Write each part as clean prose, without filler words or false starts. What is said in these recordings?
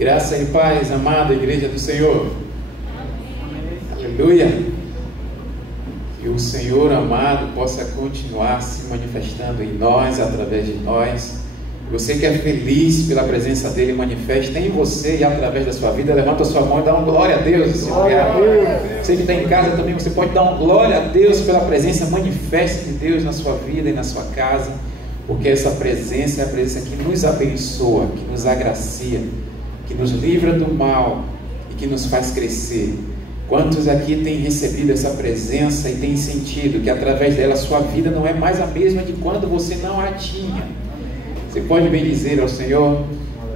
Graça e paz, amada igreja do Senhor. Aleluia. Que o Senhor amado possa continuar se manifestando em nós, através de nós. Você que é feliz pela presença dele, manifesta em você e através da sua vida. Levanta a sua mão e dá uma glória a Deus. Glória a Deus. Você que está em casa também, você pode dar uma glória a Deus pela presença manifesta de Deus na sua vida e na sua casa, porque essa presença é a presença que nos abençoa, que nos agracia, que nos livra do mal e que nos faz crescer. Quantos aqui têm recebido essa presença e têm sentido que através dela a sua vida não é mais a mesma de quando você não a tinha? Você pode bem dizer ao Senhor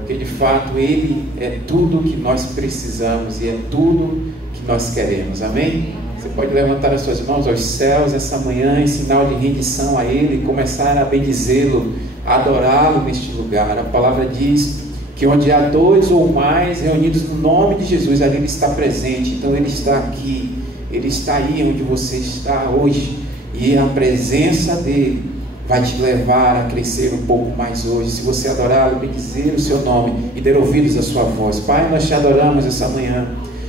que de fato Ele é tudo que nós precisamos e é tudo que nós queremos, amém? Você pode levantar as suas mãos aos céus essa manhã em sinal de rendição a Ele e começar a bendizê-lo, a adorá-lo neste lugar. A palavra diz que onde há dois ou mais reunidos no nome de Jesus, ali Ele está presente. Então Ele está aqui, Ele está aí onde você está hoje, e a presença dEle vai te levar a crescer um pouco mais hoje, se você adorá-lo, bendizer o seu nome e der ouvidos à sua voz. Pai, nós te adoramos essa manhã,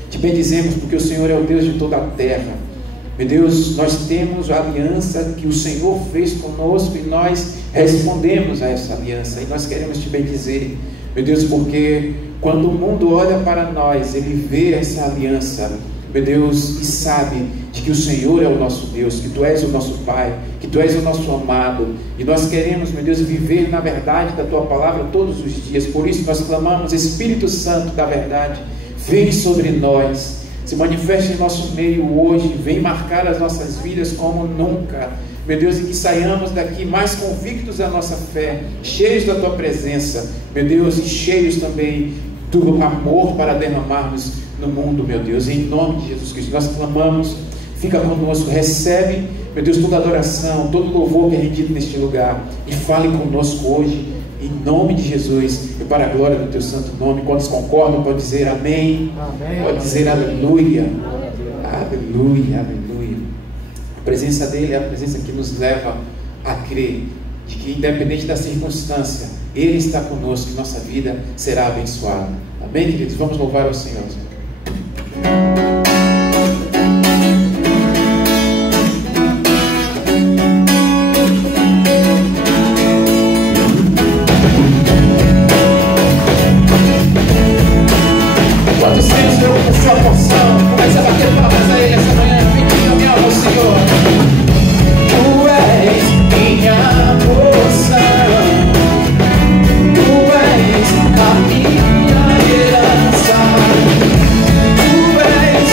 te bendizemos porque o Senhor é o Deus de toda a terra. Meu Deus, nós temos a aliança que o Senhor fez conosco e nós respondemos a essa aliança, e nós queremos te bendizer, meu Deus, porque quando o mundo olha para nós, ele vê essa aliança, meu Deus, e sabe de que o Senhor é o nosso Deus, que Tu és o nosso Pai, que Tu és o nosso amado, e nós queremos, meu Deus, viver na verdade da Tua palavra todos os dias. Por isso nós clamamos: Espírito Santo da verdade, vem sobre nós, se manifeste em nosso meio hoje, vem marcar as nossas vidas como nunca, meu Deus, e que saiamos daqui mais convictos da nossa fé, cheios da Tua presença, meu Deus, e cheios também do amor para derramarmos no mundo, meu Deus, em nome de Jesus Cristo. Nós clamamos, fica conosco, recebe, meu Deus, toda adoração, todo louvor que é rendido neste lugar, e fale conosco hoje, em nome de Jesus, e para a glória do Teu santo nome. Quantos concordam, pode dizer amém, amém, pode dizer aleluia, aleluia, aleluia. A presença dEle é a presença que nos leva a crer de que, independente da circunstância, Ele está conosco e nossa vida será abençoada. Amém, queridos? Vamos louvar ao Senhor. Quantos têm a sua porção? Começa a bater palmas a Ele essa manhã, pedindo minha alma ao Senhor. Tu és minha porção, Tu és a minha herança, Tu és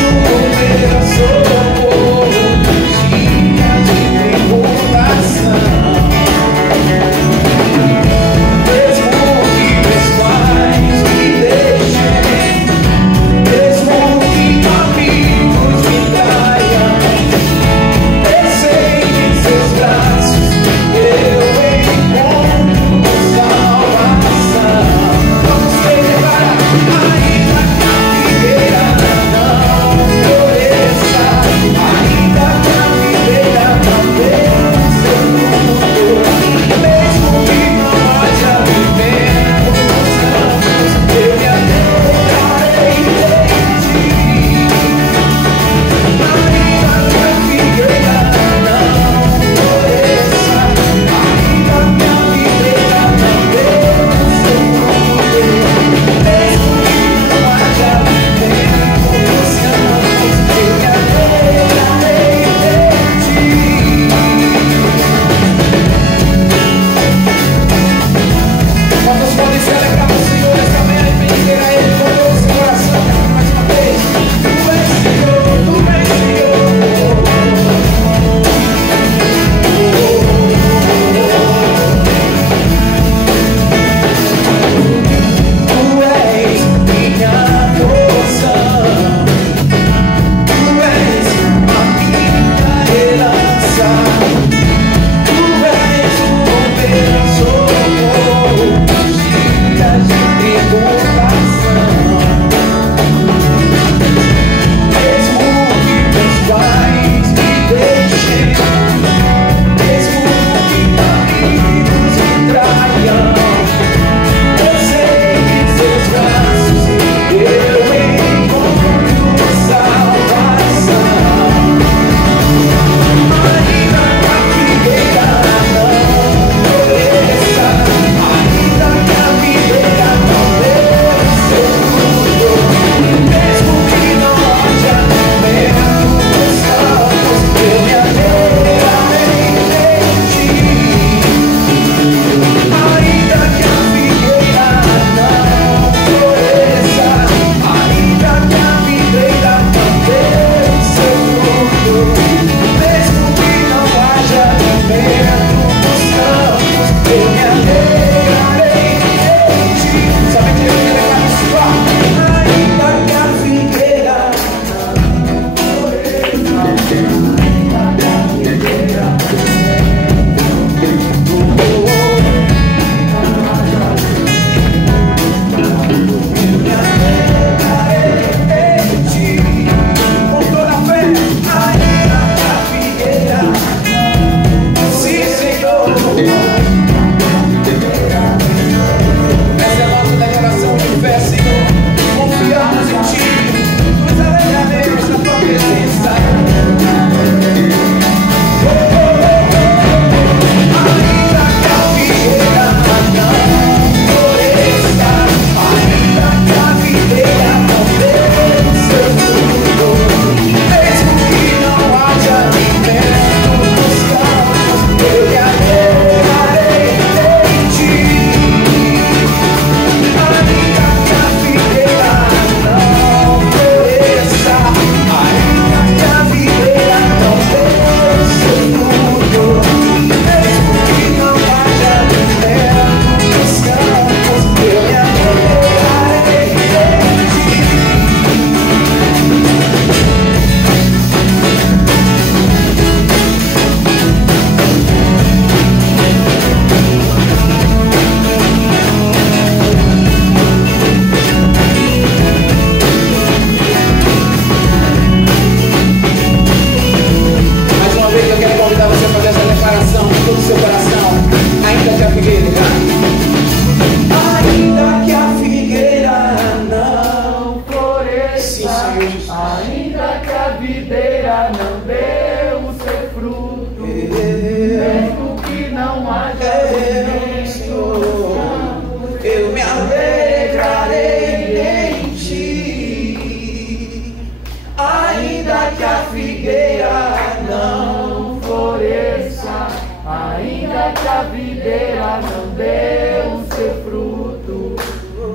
que a videira não deu o seu fruto,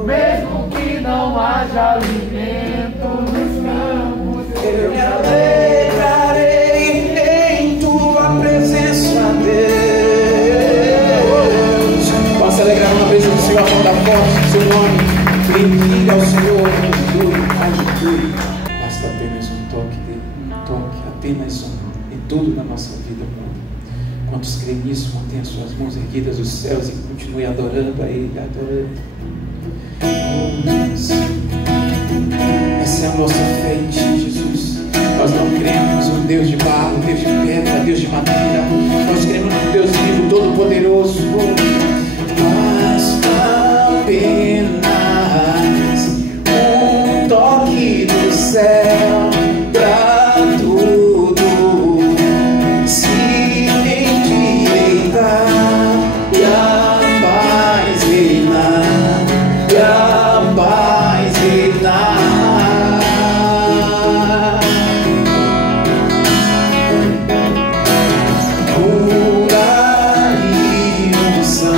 mesmo que não haja alimento nos campos, eu me alegrarei em tua presença, Deus. Posso alegrar na presença do Senhor, mão da forte do seu nome, bem-vindo ao Senhor, aleluia, aleluia. Basta apenas um toque dele, apenas um, em tudo na nossa vida, mundo. Quantos creem nisso, mantenha as suas mãos erguidas aos céus e continue adorando a Ele, adorando. Essa é a nossa fé em Ti, Jesus. Nós não cremos um Deus de barro, Deus de pedra, Deus de madeira. Nós cremos num Deus vivo, todo-poderoso. Basta apenas um toque do céu pra tudo se endireitar e a paz reinar, e a paz reinar. Cura e unção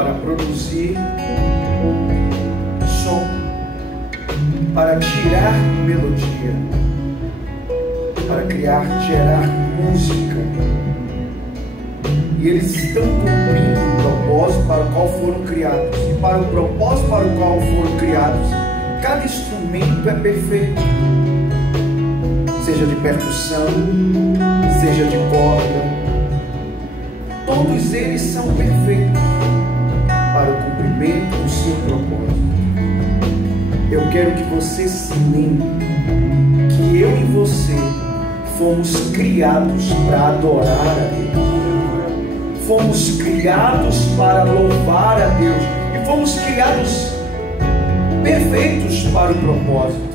para produzir som, para tirar melodia, para criar, gerar música. E eles estão cumprindo o propósito para o qual foram criados. E para o propósito para o qual foram criados, cada instrumento é perfeito. Seja de percussão, seja de corda, todos eles são perfeitos para o cumprimento do seu propósito. Eu quero que você se lembre que eu e você fomos criados para adorar a Deus. Fomos criados para louvar a Deus. E fomos criados perfeitos para o propósito.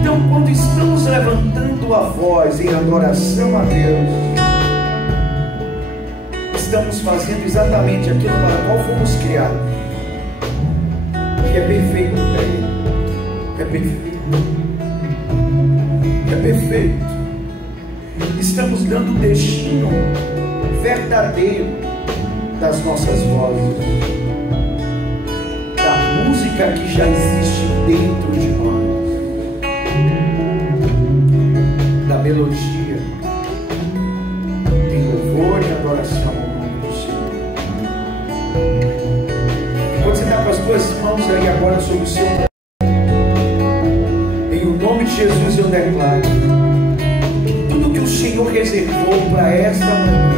Então, quando estamos levantando a voz em adoração a Deus, estamos fazendo exatamente aquilo para o qual fomos criados. Que é perfeito para Ele. É perfeito. É perfeito. Estamos dando destino verdadeiro das nossas vozes, da música que já existe dentro de nós, da melodia, em louvor e adoração ao nome do Senhor. Quando você está com as duas mãos aí agora sobre o seu coração, em o nome de Jesus eu declaro: tudo que o Senhor reservou para esta manhã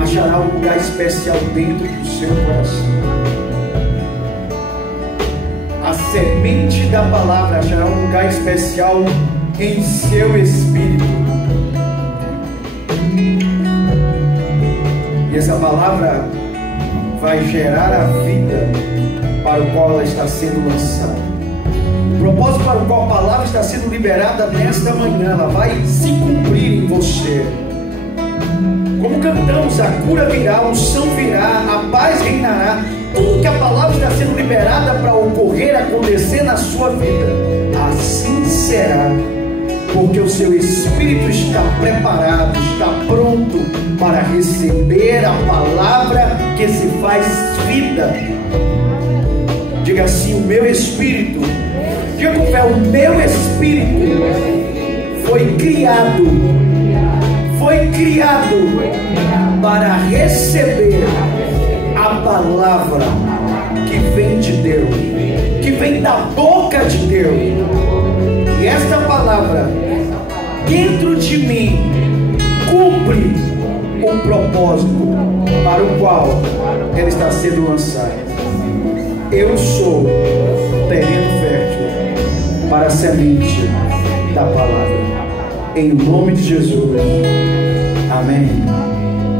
achará um lugar especial dentro do seu coração. A semente da palavra achará um lugar especial em seu espírito. E essa palavra vai gerar a vida para o qual ela está sendo lançada. O propósito para o qual a palavra está sendo liberada nesta manhã, ela vai se cumprir em você. Como cantamos, a cura virá, a unção virá, a paz reinará. Tudo que a palavra está sendo liberada para ocorrer, acontecer na sua vida, assim será, porque o seu espírito está preparado, está pronto para receber a palavra que se faz vida. Diga assim: o meu espírito, diga com fé, o meu espírito foi criado para receber a palavra que vem de Deus, que vem da boca de Deus. E esta palavra dentro de mim cumpre o propósito para o qual ela está sendo lançada. Eu sou terreno fértil para a semente da palavra. Em nome de Jesus. Amém.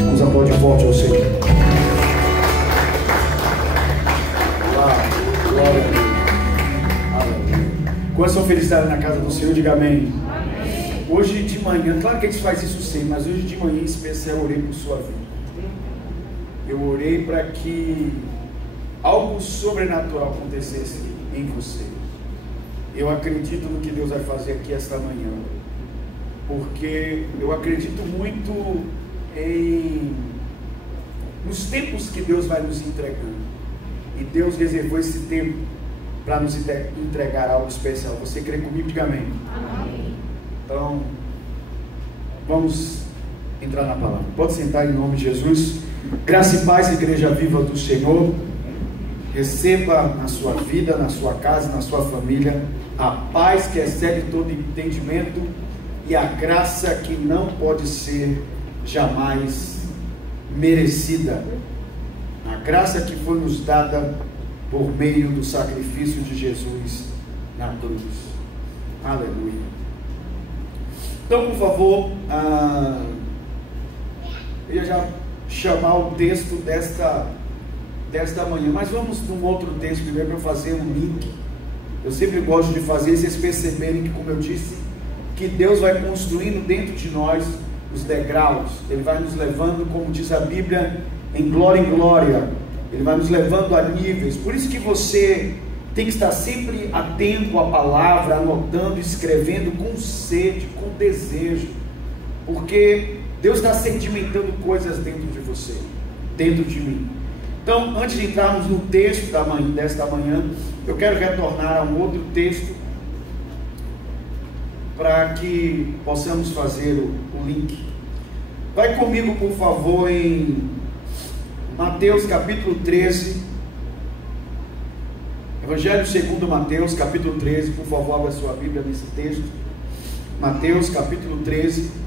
Vamos aplaudir forte ao Senhor. Glória a Deus. Aleluia. Quantos são felizes de estar na casa do Senhor? Diga amém. Hoje de manhã, claro que a gente faz isso sempre, mas hoje de manhã em especial eu orei por sua vida. Eu orei para que algo sobrenatural acontecesse em você. Eu acredito no que Deus vai fazer aqui esta manhã, porque eu acredito muito nos tempos que Deus vai nos entregando, e Deus reservou esse tempo para nos entregar algo especial. Você crê comigo? Diga amém. Amém. Então, vamos entrar na palavra. Pode sentar em nome de Jesus. Graça e paz, Igreja Viva do Senhor. Receba na sua vida, na sua casa, na sua família, a paz que excede todo entendimento e a graça que não pode ser jamais merecida. A graça que foi nos dada por meio do sacrifício de Jesus na cruz. Aleluia. Então, por favor, eu ia já chamar o texto desta manhã, mas vamos num outro texto primeiro para eu fazer um link. Eu sempre gosto de fazer, vocês perceberem que, como eu disse, que Deus vai construindo dentro de nós os degraus. Ele vai nos levando, como diz a Bíblia, em glória em glória. Ele vai nos levando a níveis. Por isso que você tem que estar sempre atento à palavra, anotando, escrevendo com sede, com desejo, porque Deus está sedimentando coisas dentro de você, dentro de mim. Então, antes de entrarmos no texto desta manhã, eu quero retornar a um outro texto para que possamos fazer o link. Vai comigo, por favor, em Mateus capítulo 13. Evangelho segundo Mateus capítulo 13. Por favor, abra sua Bíblia nesse texto. Mateus capítulo 13.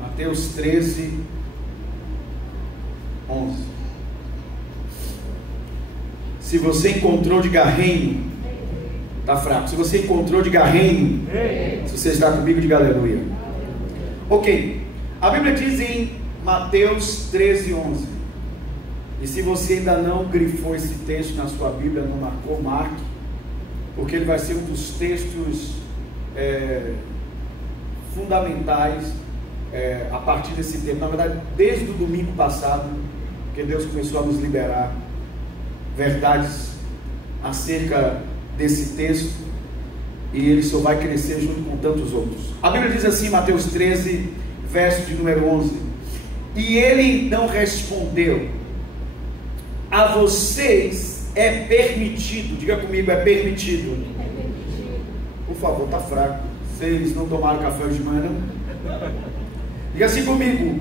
Mateus 13, 11. Se você encontrou, diga reino. Está fraco. Se você encontrou, diga reino. Se você está comigo, diga aleluia. Ok. A Bíblia diz em Mateus 13, 11. E se você ainda não grifou esse texto na sua Bíblia, não marcou, marque. Porque ele vai ser um dos textos fundamentais a partir desse tempo. Na verdade, desde o domingo passado, que Deus começou a nos liberar verdades acerca desse texto, e ele só vai crescer junto com tantos outros. A Bíblia diz assim, Mateus 13, verso de número 11: e ele então respondeu: a vocês é permitido. Diga comigo, é permitido. Por favor, está fraco. Vocês não tomaram café hoje de manhã, não? Diga assim comigo: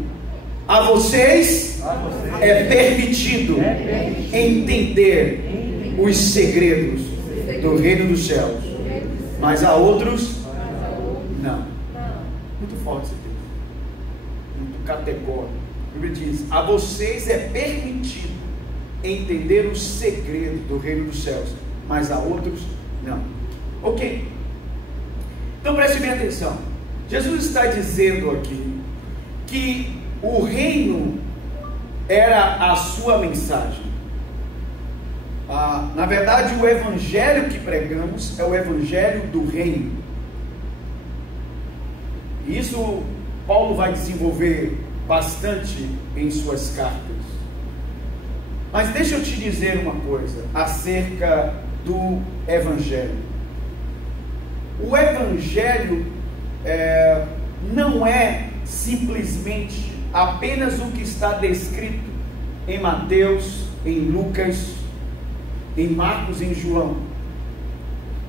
a vocês é permitido entender os segredos do reino dos céus, mas a outros não. Muito forte esse texto, muito categórico. A Bíblia diz: a vocês é permitido entender os segredos do reino dos céus, mas a outros não. Ok, então preste bem atenção. Jesus está dizendo aqui que o reino era a sua mensagem. Na verdade, o evangelho que pregamos é o evangelho do reino. E isso Paulo vai desenvolver bastante em suas cartas. Mas deixa eu te dizer uma coisa acerca do evangelho. O evangelho não é simplesmente apenas o que está descrito em Mateus, em Lucas, em Marcos, em João.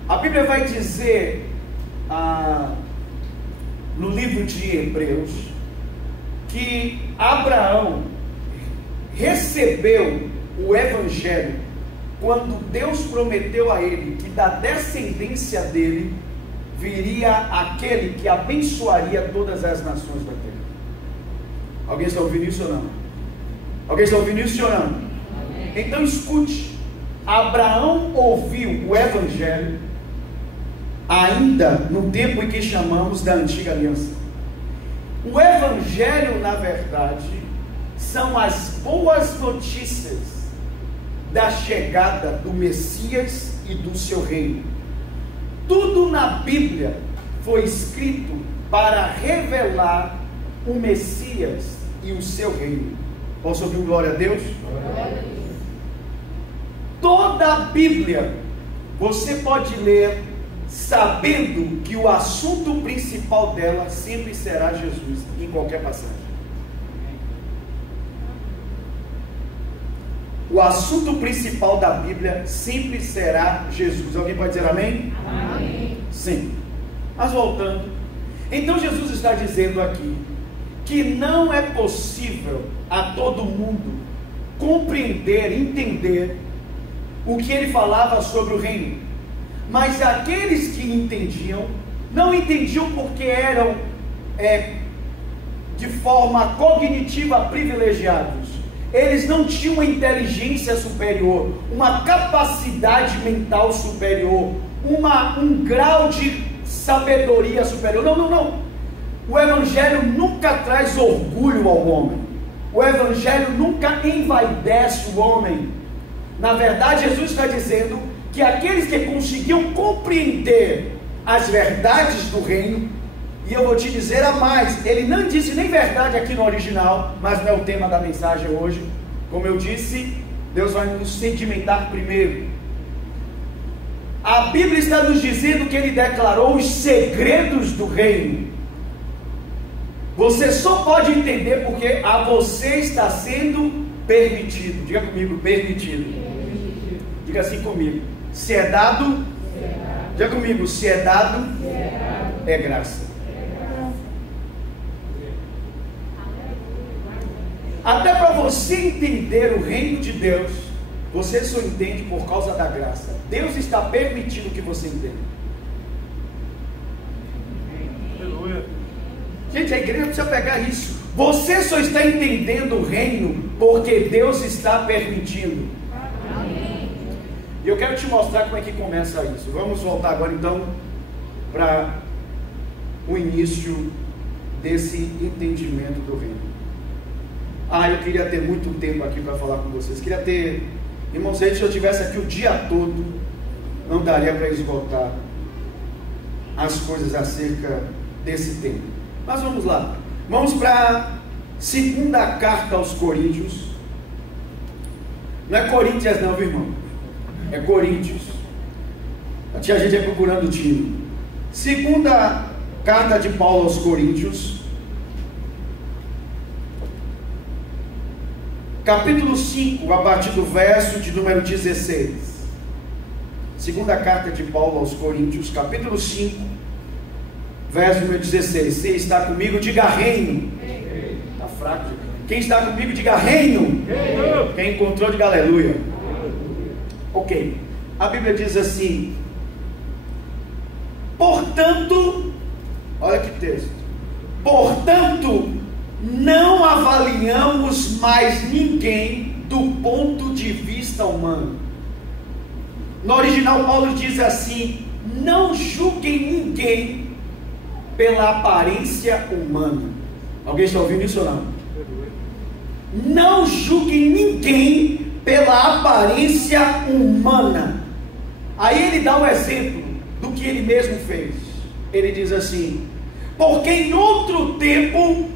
A Bíblia vai dizer no livro de Hebreus que Abraão recebeu o evangelho quando Deus prometeu a ele que da descendência dele viria aquele que abençoaria todas as nações da terra. Alguém está ouvindo isso ou não? Alguém está ouvindo isso ou não? Então escute. Abraão ouviu o evangelho ainda no tempo em que chamamos da antiga aliança. O evangelho, na verdade, são as boas notícias da chegada do Messias e do seu reino. Tudo na Bíblia foi escrito para revelar o Messias e o seu reino. Posso ouvir glória a Deus? Glória a Deus. Toda a Bíblia você pode ler sabendo que o assunto principal dela sempre será Jesus, em qualquer passagem. O assunto principal da Bíblia sempre será Jesus. Alguém pode dizer amém? Amém. Sim. Mas voltando, então Jesus está dizendo aqui que não é possível a todo mundo compreender, entender o que ele falava sobre o reino. Mas aqueles que entendiam, não entendiam porque eram de forma cognitiva privilegiados. Eles não tinham uma inteligência superior, uma capacidade mental superior, um grau de sabedoria superior. Não. O evangelho nunca traz orgulho ao homem. O evangelho nunca envaidece o homem. Na verdade, Jesus está dizendo que aqueles que conseguiam compreender as verdades do reino, e eu vou te dizer a mais, ele não disse nem verdade aqui no original, mas não é o tema da mensagem hoje. Como eu disse, Deus vai nos sedimentar primeiro. A Bíblia está nos dizendo que ele declarou os segredos do reino. Você só pode entender porque a você está sendo permitido. Diga comigo, permitido. Diga assim comigo. Se é dado, diga comigo, se é dado, é graça. Até para você entender o reino de Deus, você só entende por causa da graça. Deus está permitindo que você entenda. Aleluia. Gente, a igreja precisa pegar isso. Você só está entendendo o reino porque Deus está permitindo. Amém. E eu quero te mostrar como é que começa isso. Vamos voltar agora então para o início desse entendimento do reino. Eu queria ter muito tempo aqui para falar com vocês. Queria ter, irmãos, se eu estivesse aqui o dia todo, não daria para esgotar as coisas acerca desse tema. Mas vamos lá. Vamos para a segunda carta aos Coríntios. Não é Coríntias não, viu, irmão? É Coríntios. Tinha gente aí procurando o time. Segunda carta de Paulo aos Coríntios, capítulo 5, a partir do verso de número 16. Segunda carta de Paulo aos Coríntios, capítulo 5, verso número 16. Se está comigo, diga reino. Está fraco. Quem está comigo, diga reino. Quem encontrou, diga aleluia. Ok. A Bíblia diz assim: portanto, olha que texto. Portanto, não avaliamos mais ninguém do ponto de vista humano. No original, Paulo diz assim: não julguem ninguém pela aparência humana. Alguém está ouvindo isso ou não? Não julguem ninguém pela aparência humana. Aí ele dá um exemplo do que ele mesmo fez. Ele diz assim: porque em outro tempo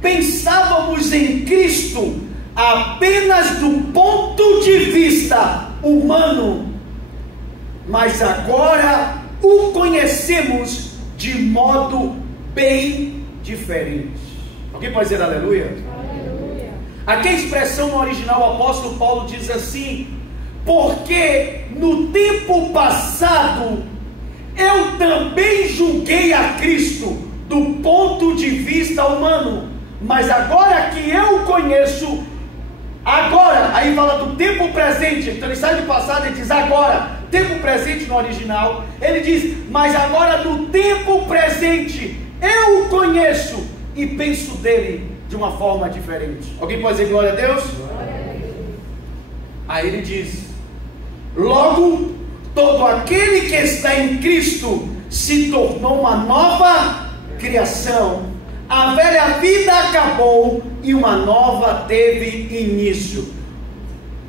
pensávamos em Cristo apenas do ponto de vista humano, mas agora o conhecemos de modo bem diferente. Alguém pode dizer aleluia? Aleluia. Aqui a expressão no original, o apóstolo Paulo diz assim: porque no tempo passado eu também julguei a Cristo do ponto de vista humano, mas agora que eu conheço, agora, aí fala do tempo presente, então ele sai do passado e diz agora, tempo presente no original, ele diz, mas agora no tempo presente, eu o conheço e penso dele de uma forma diferente. Alguém pode dizer glória a Deus? Glória a Deus. Aí ele diz, logo, todo aquele que está em Cristo se tornou uma nova criação. A velha vida acabou e uma nova teve início.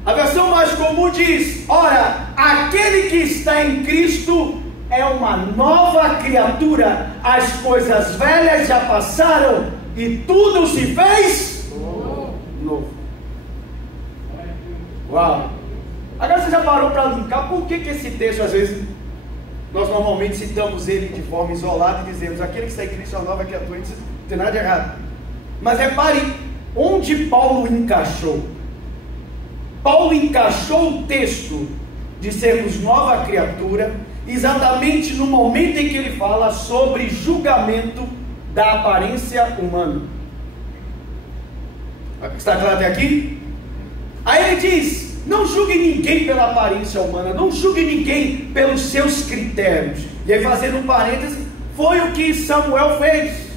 A versão mais comum diz: ora, aquele que está em Cristo é uma nova criatura, as coisas velhas já passaram e tudo se fez novo. Uau! Agora você já parou para linkar por que esse texto, às vezes, nós normalmente citamos ele de forma isolada e dizemos: aquele que está em Cristo é uma nova criatura, não tem nada de errado. Mas repare onde Paulo encaixou. Paulo encaixou o texto de sermos nova criatura exatamente no momento em que ele fala sobre julgamento da aparência humana. Está claro até aqui? Aí ele diz: não julgue ninguém pela aparência humana, não julgue ninguém pelos seus critérios. E aí, fazendo um parêntese, foi o que Samuel fez.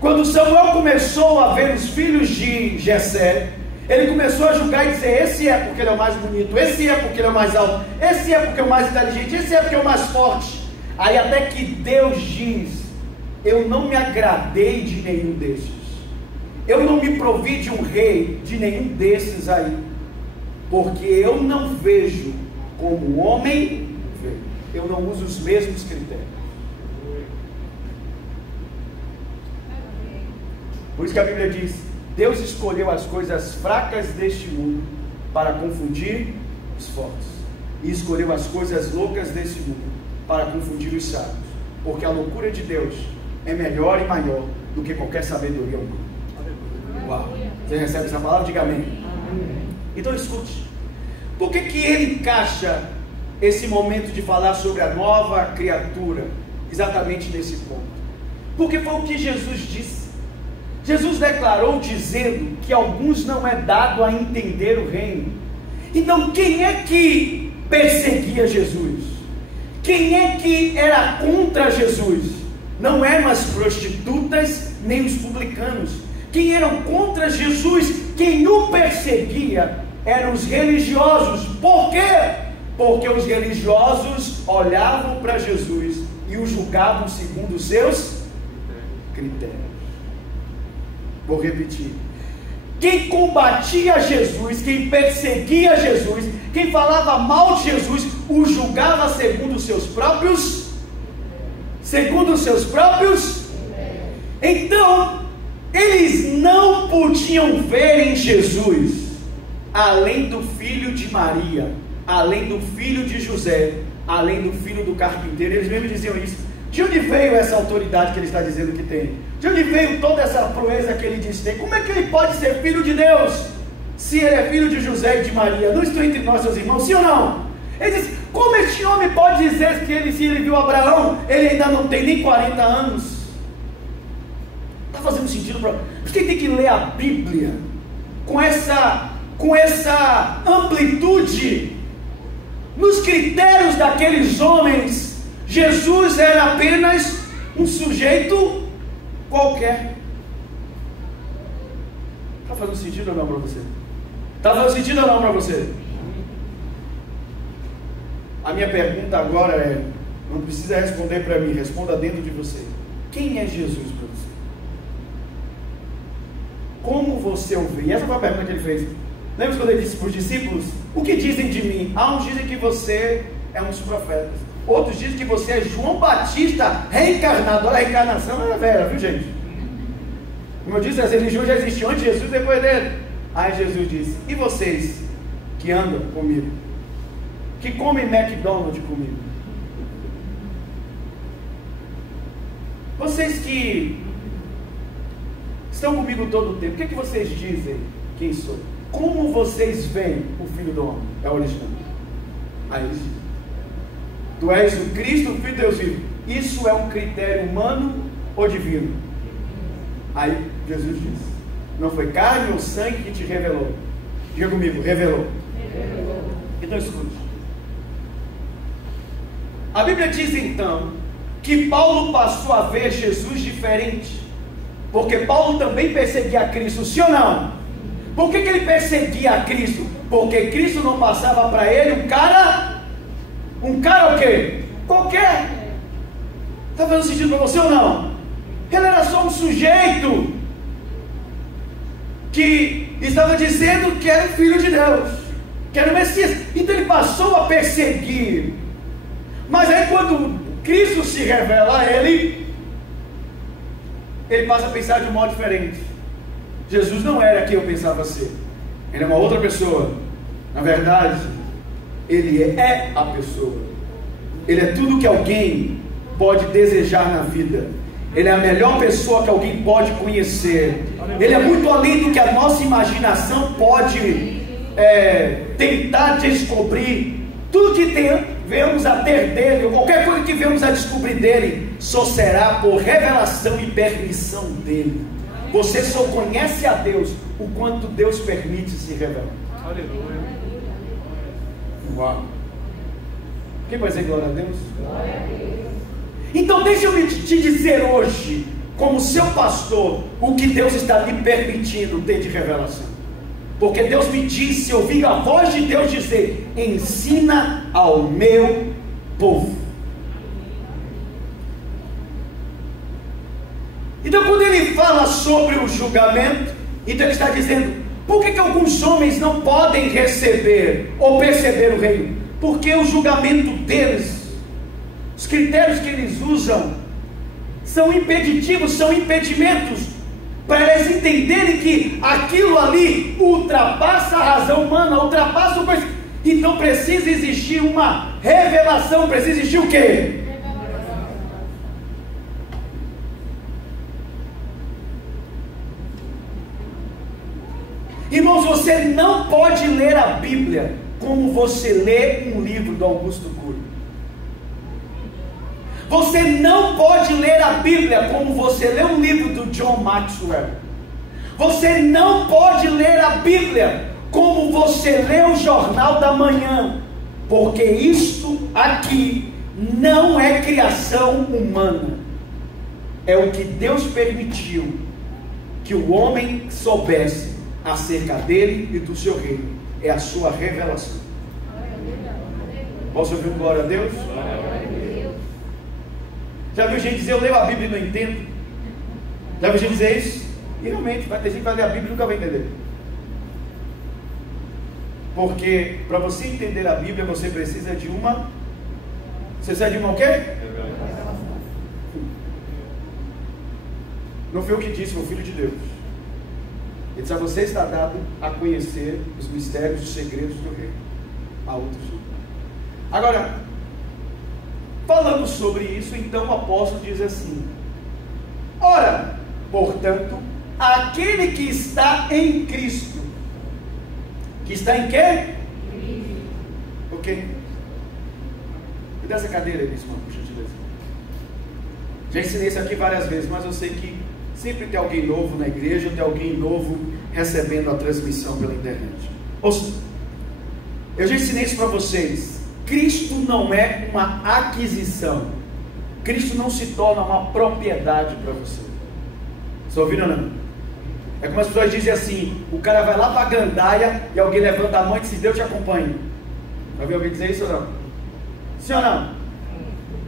Quando Samuel começou a ver os filhos de Jessé, ele começou a julgar e dizer: esse é porque ele é o mais bonito, esse é porque ele é o mais alto, esse é porque é o mais inteligente, esse é porque é o mais forte. Aí até que Deus diz: eu não me agradei de nenhum desses, eu não me provi de um rei de nenhum desses aí, porque eu não vejo como o homem vê, eu não uso os mesmos critérios. Por isso que a Bíblia diz: Deus escolheu as coisas fracas deste mundo para confundir os fortes, e escolheu as coisas loucas deste mundo para confundir os sábios, porque a loucura de Deus é melhor e maior do que qualquer sabedoria humana. Uau! Você recebe essa palavra? Diga amém. Então escute. Por que ele encaixa esse momento de falar sobre a nova criatura exatamente nesse ponto? Porque foi o que Jesus disse. Jesus declarou dizendo que a alguns não é dado a entender o reino. Então quem é que perseguia Jesus? Quem é que era contra Jesus? Não eram as prostitutas nem os publicanos. Quem eram contra Jesus, quem o perseguia, eram os religiosos. Por quê? Porque os religiosos olhavam para Jesus e o julgavam segundo os seus critérios. Vou repetir. Quem combatia Jesus, quem perseguia Jesus, quem falava mal de Jesus, o julgava segundo os seus próprios. Então, eles não podiam ver em Jesus, além do filho de Maria, além do filho de José, além do filho do carpinteiro. Eles mesmos diziam isso. De onde veio essa autoridade que ele está dizendo que tem? De onde veio toda essa proeza que ele diz que tem? Como é que ele pode ser filho de Deus, se ele é filho de José e de Maria? Não estou entre nós, seus irmãos, sim ou não? Ele diz, como este homem pode dizer que se ele viu Abraão, ele ainda não tem nem 40 anos? Está fazendo sentido para... Porque tem que ler a Bíblia com essa amplitude. Nos critérios daqueles homens, Jesus era apenas um sujeito qualquer. Está fazendo sentido ou não para você? Está fazendo sentido ou não para você? A minha pergunta agora é, não precisa responder para mim, responda dentro de você. Quem é Jesus para você? Como você o vê? E essa foi a pergunta que ele fez. Lembra quando ele disse para os discípulos? O que dizem de mim? Há uns dizem que você é um dos profetas. Outros dizem que você é João Batista reencarnado. Olha, a reencarnação era velha, viu, gente? Como eu disse, as religiões já existiam antes de Jesus, depois dele. Aí Jesus disse, e vocês que andam comigo? Que comem McDonald's comigo? Vocês que estão comigo todo o tempo, o que é que vocês dizem quem sou? Como vocês veem o Filho do Homem? É o original. Aí eles dizem, tu és o Cristo, o Filho de Deus vivo. Isso é um critério humano ou divino? Aí Jesus diz, não foi carne ou sangue que te revelou. Diga comigo, revelou. Então escute. A Bíblia diz então que Paulo passou a ver Jesus diferente, porque Paulo também perseguia a Cristo, sim ou não? Por que ele perseguia a Cristo? Porque Cristo não passava para ele um cara o quê? Qualquer. Está fazendo sentido para você ou não? Ele era só um sujeito que estava dizendo que era o Filho de Deus, que era o Messias. Então ele passou a perseguir. Mas aí quando Cristo se revela a ele passa a pensar de um modo diferente. Jesus não era quem eu pensava ser. Ele é uma outra pessoa. Na verdade, ele é a pessoa. Ele é tudo que alguém pode desejar na vida. Ele é a melhor pessoa que alguém pode conhecer. Ele é muito além do que a nossa imaginação pode tentar descobrir. Tudo que venhamos a ter dele, ou qualquer coisa que venhamos a descobrir dele, só será por revelação e permissão dele. Você só conhece a Deus o quanto Deus permite se revelar. Aleluia. Uau. Quem vai dizer glória a Deus? Glória a Deus. Então deixa eu te dizer hoje, como seu pastor, o que Deus está me permitindo ter de revelação. Porque Deus me disse, eu ouvi a voz de Deus dizer, ensina ao meu povo. Então quando ele fala sobre o julgamento, então ele está dizendo, por que alguns homens não podem receber ou perceber o reino? Porque o julgamento deles, os critérios que eles usam, são impeditivos, são impedimentos, para eles entenderem que aquilo ali ultrapassa a razão humana, ultrapassa o... Então precisa existir uma revelação, precisa existir o quê? Irmãos, você não pode ler a Bíblia como você lê um livro do Augusto Cury. Você não pode ler a Bíblia como você lê um livro do John Maxwell. Você não pode ler a Bíblia como você lê o Jornal da Manhã, porque isto aqui não é criação humana. É o que Deus permitiu que o homem soubesse acerca dele e do seu reino. É a sua revelação. Posso ouvir um glória a Deus? Já viu gente dizer, eu leio a Bíblia e não entendo? Já viu gente dizer isso? E realmente, vai ter gente que vai ler a Bíblia e nunca vai entender. Porque para você entender a Bíblia, você precisa de uma... Você precisa de uma o quê? Não foi o que disse, foi o Filho de Deus. Ele disse, a você está dado a conhecer os mistérios, os segredos do reino. A outros. Agora, falando sobre isso, então o apóstolo diz assim: ora, portanto, aquele que está em Cristo, que está em quê? Ok? Me dá essa cadeira aí, irmão, por gentileza. Já ensinei isso aqui várias vezes, mas eu sei que sempre tem alguém novo na igreja, tem alguém novo recebendo a transmissão pela internet. Ouça, eu já ensinei isso para vocês. Cristo não é uma aquisição. Cristo não se torna uma propriedade para você. Vocês ouviram ou não? É como as pessoas dizem assim: o cara vai lá para a gandaia e alguém levanta a mão e diz: Deus te acompanhe. Já viu alguém dizer isso ou não? Sim ou não?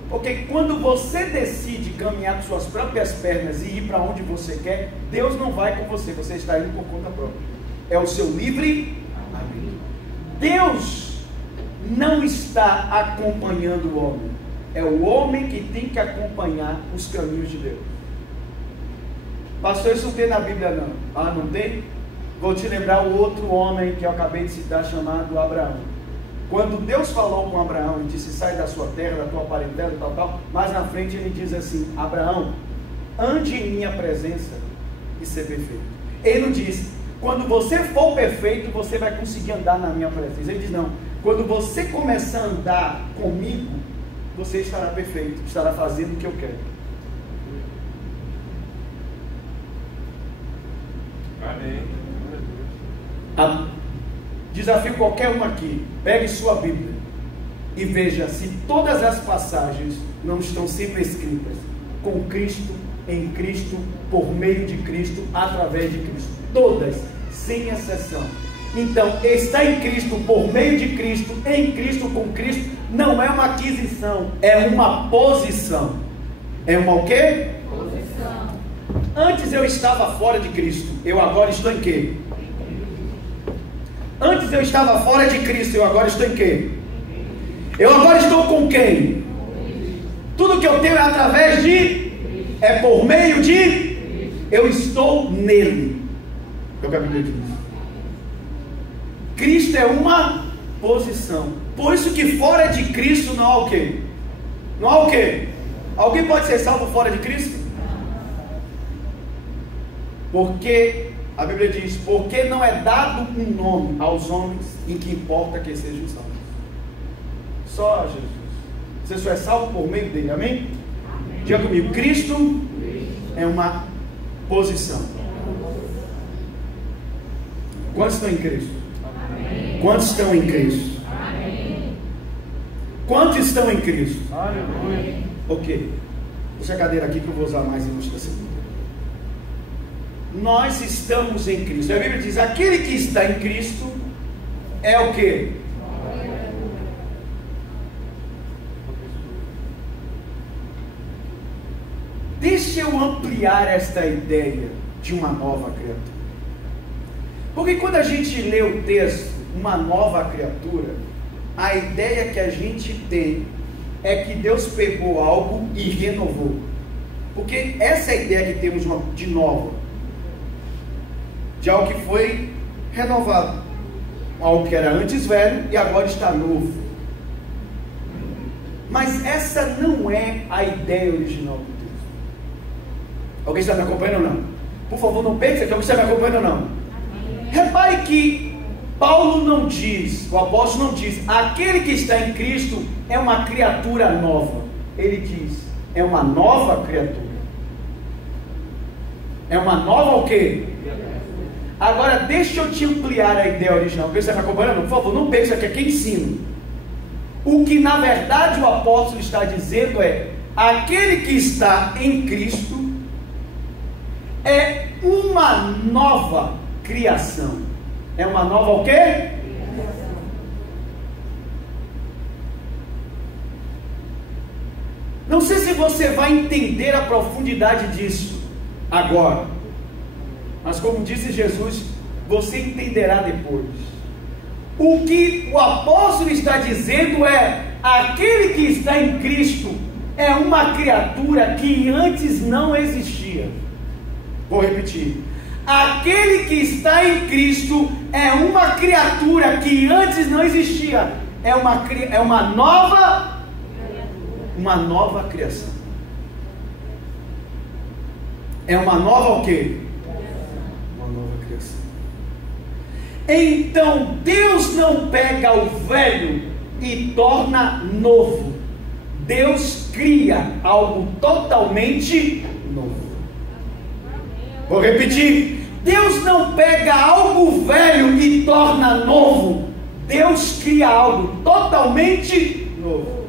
Porque quando você decide caminhar com suas próprias pernas e ir para onde você quer, Deus não vai com você, você está indo por conta própria. É o seu livre arbítrio. Deus não está acompanhando o homem, é o homem que tem que acompanhar os caminhos de Deus. Pastor, isso não tem na Bíblia não. Ah, não tem? Vou te lembrar o outro homem que eu acabei de citar, chamado Abraão. Quando Deus falou com Abraão e disse: sai da sua terra, da tua parentela, tal, mais na frente ele diz assim: Abraão, ande em minha presença e ser perfeito. Ele não diz: quando você for perfeito, você vai conseguir andar na minha presença. Ele diz: não, quando você começar a andar comigo, você estará perfeito, estará fazendo o que eu quero. Amém. Desafio qualquer um aqui: pegue sua Bíblia e veja se todas as passagens não estão sempre escritas com Cristo, em Cristo, por meio de Cristo, através de Cristo. Todas, sem exceção. Então, estar em Cristo, por meio de Cristo, em Cristo, com Cristo, não é uma aquisição, é uma posição. É uma o quê? Posição. Antes eu estava fora de Cristo, eu agora estou em quê? Antes eu estava fora de Cristo, eu agora estou em quê? Eu agora estou com quem? Tudo que eu tenho é através de... é por meio de... eu estou nele. É o que a Bíblia diz. Cristo é uma posição. Por isso que fora de Cristo não há o quê? Não há o quê? Alguém pode ser salvo fora de Cristo? Porque a Bíblia diz: porque não é dado um nome aos homens em que importa que sejam salvos. Só Jesus. Você só é salvo por meio dele, amém? Amém. Diga comigo: Cristo é uma posição. Quantos estão em Cristo? Amém. Quantos estão em Cristo? Amém. Quantos estão em Cristo? Aleluia. Ok. Deixa a cadeira aqui que eu vou usar mais em ilustração. Nós estamos em Cristo. A Bíblia diz: aquele que está em Cristo é o quê? Deixa eu ampliar esta ideia de uma nova criatura. Porque quando a gente lê o texto, uma nova criatura, a ideia que a gente tem é que Deus pegou algo e renovou. Porque essa é a ideia que temos de nova. De algo que foi renovado, algo que era antes velho e agora está novo. Mas essa não é a ideia original do texto. Alguém está me acompanhando ou não? Por favor, não pense que alguém está me acompanhando ou não. Repare que Paulo não diz, o apóstolo não diz, aquele que está em Cristo é uma criatura nova. Ele diz, é uma nova criatura. É uma nova o quê? Agora deixa eu te ampliar a ideia original. Você está acompanhando? Por favor, não pense que aqui é ensino. O que na verdade o apóstolo está dizendo é, aquele que está em Cristo é uma nova criação. É uma nova o quê? Não sei se você vai entender a profundidade disso agora, mas como disse Jesus, você entenderá depois. O que o apóstolo está dizendo é, aquele que está em Cristo é uma criatura que antes não existia. Vou repetir. Aquele que está em Cristo é uma criatura que antes não existia. É uma nova criação. É uma nova o quê? Uma nova criação. Então Deus não pega o velho e torna novo. Deus cria algo totalmente novo. Vou repetir. Deus não pega algo velho e torna novo. Deus cria algo totalmente novo.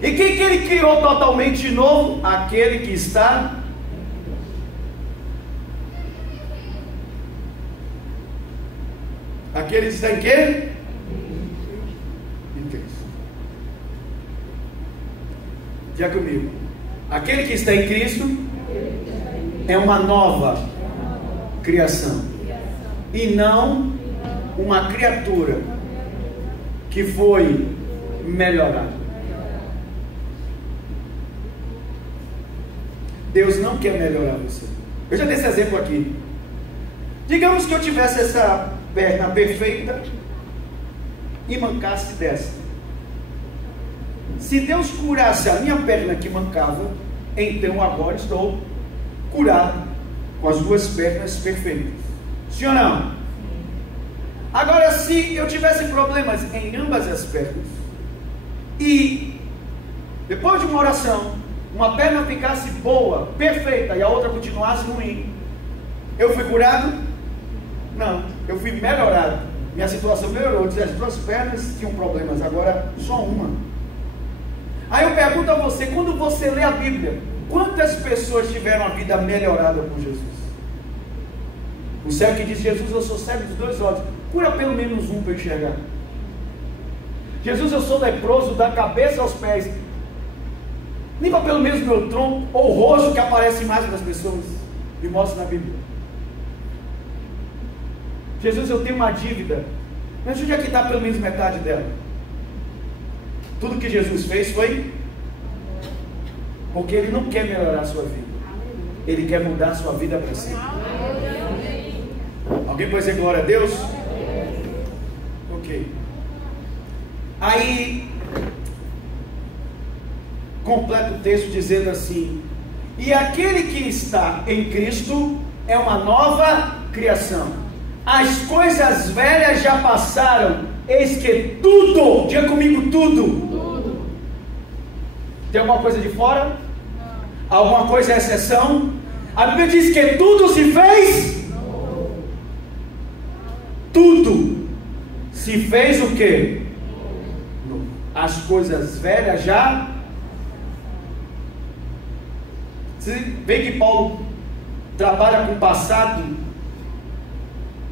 E quem que ele criou totalmente novo? Aquele que está... Aquele que está em quê? Em Cristo. Diga comigo. Aquele que está em Cristo é uma nova criação. E não uma criatura que foi melhorada. Deus não quer melhorar você. Eu já dei esse exemplo aqui. Digamos que eu tivesse essa perna perfeita e mancasse dessa. Se Deus curasse a minha perna que mancava, então agora estou curado com as duas pernas perfeitas. Sim ou não? Agora, se eu tivesse problemas em ambas as pernas e depois de uma oração, uma perna ficasse boa, perfeita, e a outra continuasse ruim, eu fui curado? Não, eu fui melhorado. Minha situação melhorou. As duas pernas tinham problemas, agora só uma. Aí eu pergunto a você, quando você lê a Bíblia, quantas pessoas tiveram a vida melhorada por Jesus? O cego que diz, Jesus, eu sou cego dos dois olhos, cura pelo menos um para eu enxergar. Jesus, eu sou leproso da cabeça aos pés, limpa pelo menos meu tronco ou o rosto que aparece mais das pessoas, me mostra na Bíblia. Jesus, eu tenho uma dívida, me ajude a quitar pelo menos metade dela. Tudo que Jesus fez foi porque Ele não quer melhorar a sua vida, Ele quer mudar a sua vida para sempre. Alguém pode dizer glória a Deus? Ok. Aí completa o texto dizendo assim: e aquele que está em Cristo é uma nova criação. As coisas velhas já passaram, eis que tudo, diga comigo, tudo. Tem alguma coisa de fora? Não. Alguma coisa é exceção? A Bíblia diz que tudo se fez? Não. Tudo se fez o quê? Não. As coisas velhas já. Você vê que Paulo trabalha com passado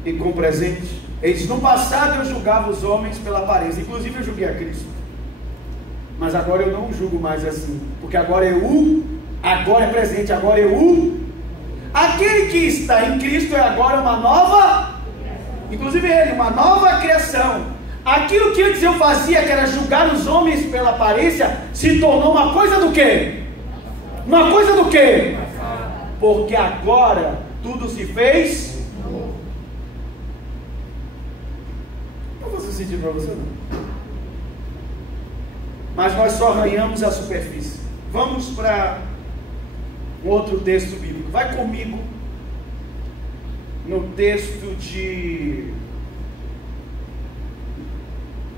e com presente. Ele diz, no passado eu julgava os homens pela aparência, inclusive eu julguei a Cristo, mas agora eu não julgo mais assim, porque agora é presente, agora aquele que está em Cristo é agora uma nova, inclusive ele, uma nova criação. Aquilo que antes eu fazia, que era julgar os homens pela aparência, se tornou uma coisa do quê? Uma coisa do quê? Porque agora tudo se fez. Não vou sentir para você não. Mas nós só arranhamos a superfície. Vamos para um outro texto bíblico. Vai comigo no texto de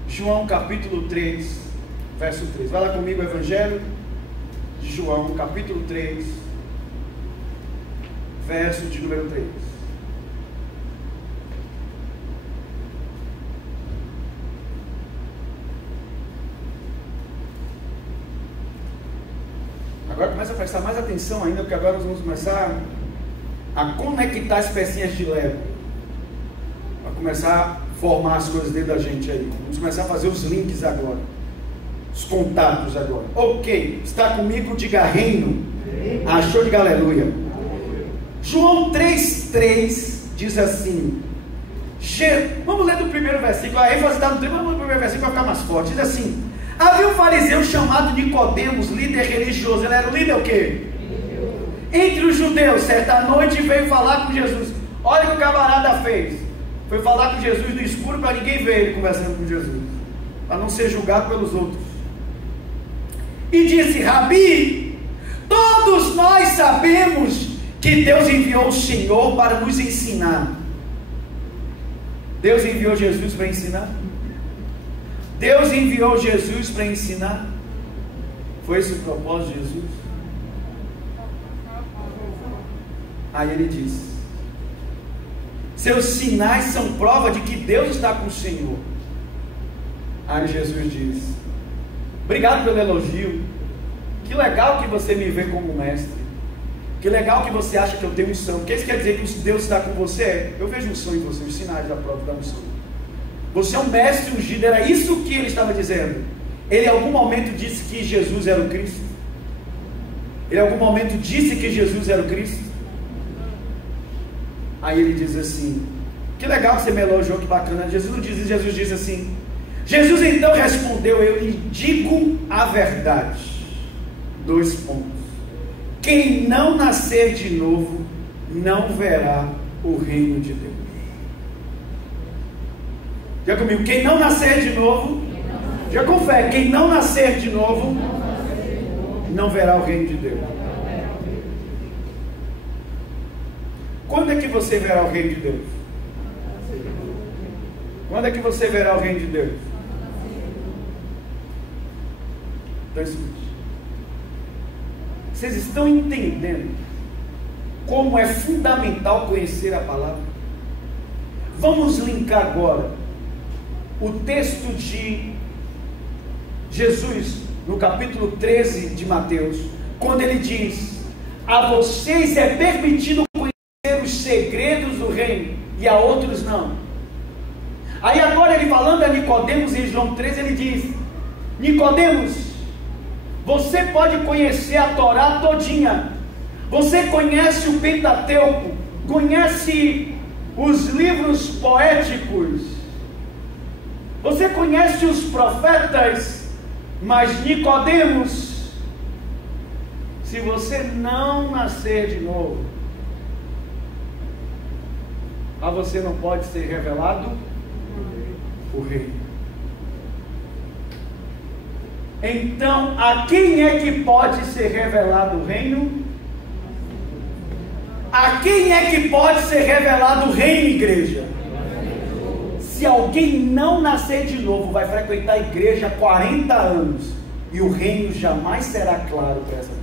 João capítulo 3, verso 3. Vai lá comigo, o Evangelho de João, capítulo 3, verso de número 3. Agora começa a prestar mais atenção ainda, porque agora nós vamos começar a conectar as pecinhas de Lego. Vai começar a formar as coisas dentro da gente aí. Vamos começar a fazer os links agora. Os contatos agora. Ok, está comigo, diga reino. Achou, diga aleluia. João 3,3 diz assim. Vamos ler do primeiro versículo. A ênfase está no primeiro, vamos ler do primeiro versículo para ficar mais forte. Diz assim. Havia um fariseu chamado Nicodemos, líder religioso. Ele era o líder o quê? Entre os judeus. Certa noite veio falar com Jesus. Olha o que o camarada fez. Foi falar com Jesus no escuro para ninguém ver ele conversando com Jesus, para não ser julgado pelos outros. E disse: Rabi, todos nós sabemos que Deus enviou o Senhor para nos ensinar. Deus enviou Jesus para ensinar? Deus enviou Jesus para ensinar? Foi esse o propósito de Jesus? Aí ele diz: seus sinais são prova de que Deus está com o Senhor. Aí Jesus diz: obrigado pelo elogio. Que legal que você me vê como mestre. Que legal que você acha que eu tenho unção. Porque isso quer dizer que Deus está com você? Eu vejo unção em você, os sinais da prova da unção. Você é um mestre ungido, era isso que ele estava dizendo. Ele em algum momento disse que Jesus era o Cristo? Ele em algum momento disse que Jesus era o Cristo? Aí ele diz assim: que legal que você me elogiou, que bacana. Jesus não diz isso, Jesus diz assim. Jesus então respondeu: eu lhe digo a verdade. 2 pontos. Quem não nascer de novo não verá o reino de Deus. Já comigo, quem não nascer de novo, já com fé, quem não nascer de novo, não verá o reino de Deus. Quando é que você verá o reino de Deus? Quando é que você verá o reino de Deus? Então escute. Vocês estão entendendo como é fundamental conhecer a palavra? Vamos linkar agora o texto de Jesus no capítulo 13 de Mateus, quando ele diz: a vocês é permitido conhecer os segredos do reino e a outros não. Aí agora ele falando a Nicodemos em João 13, ele diz: Nicodemos, você pode conhecer a Torá todinha, você conhece o Pentateuco, conhece os livros poéticos, você conhece os profetas, mas Nicodemos, se você não nascer de novo, a você não pode ser revelado o reino. Então, a quem é que pode ser revelado o reino? A quem é que pode ser revelado o reino, igreja? Se alguém não nascer de novo, vai frequentar a igreja há 40 anos e o reino jamais será claro para essa pessoa.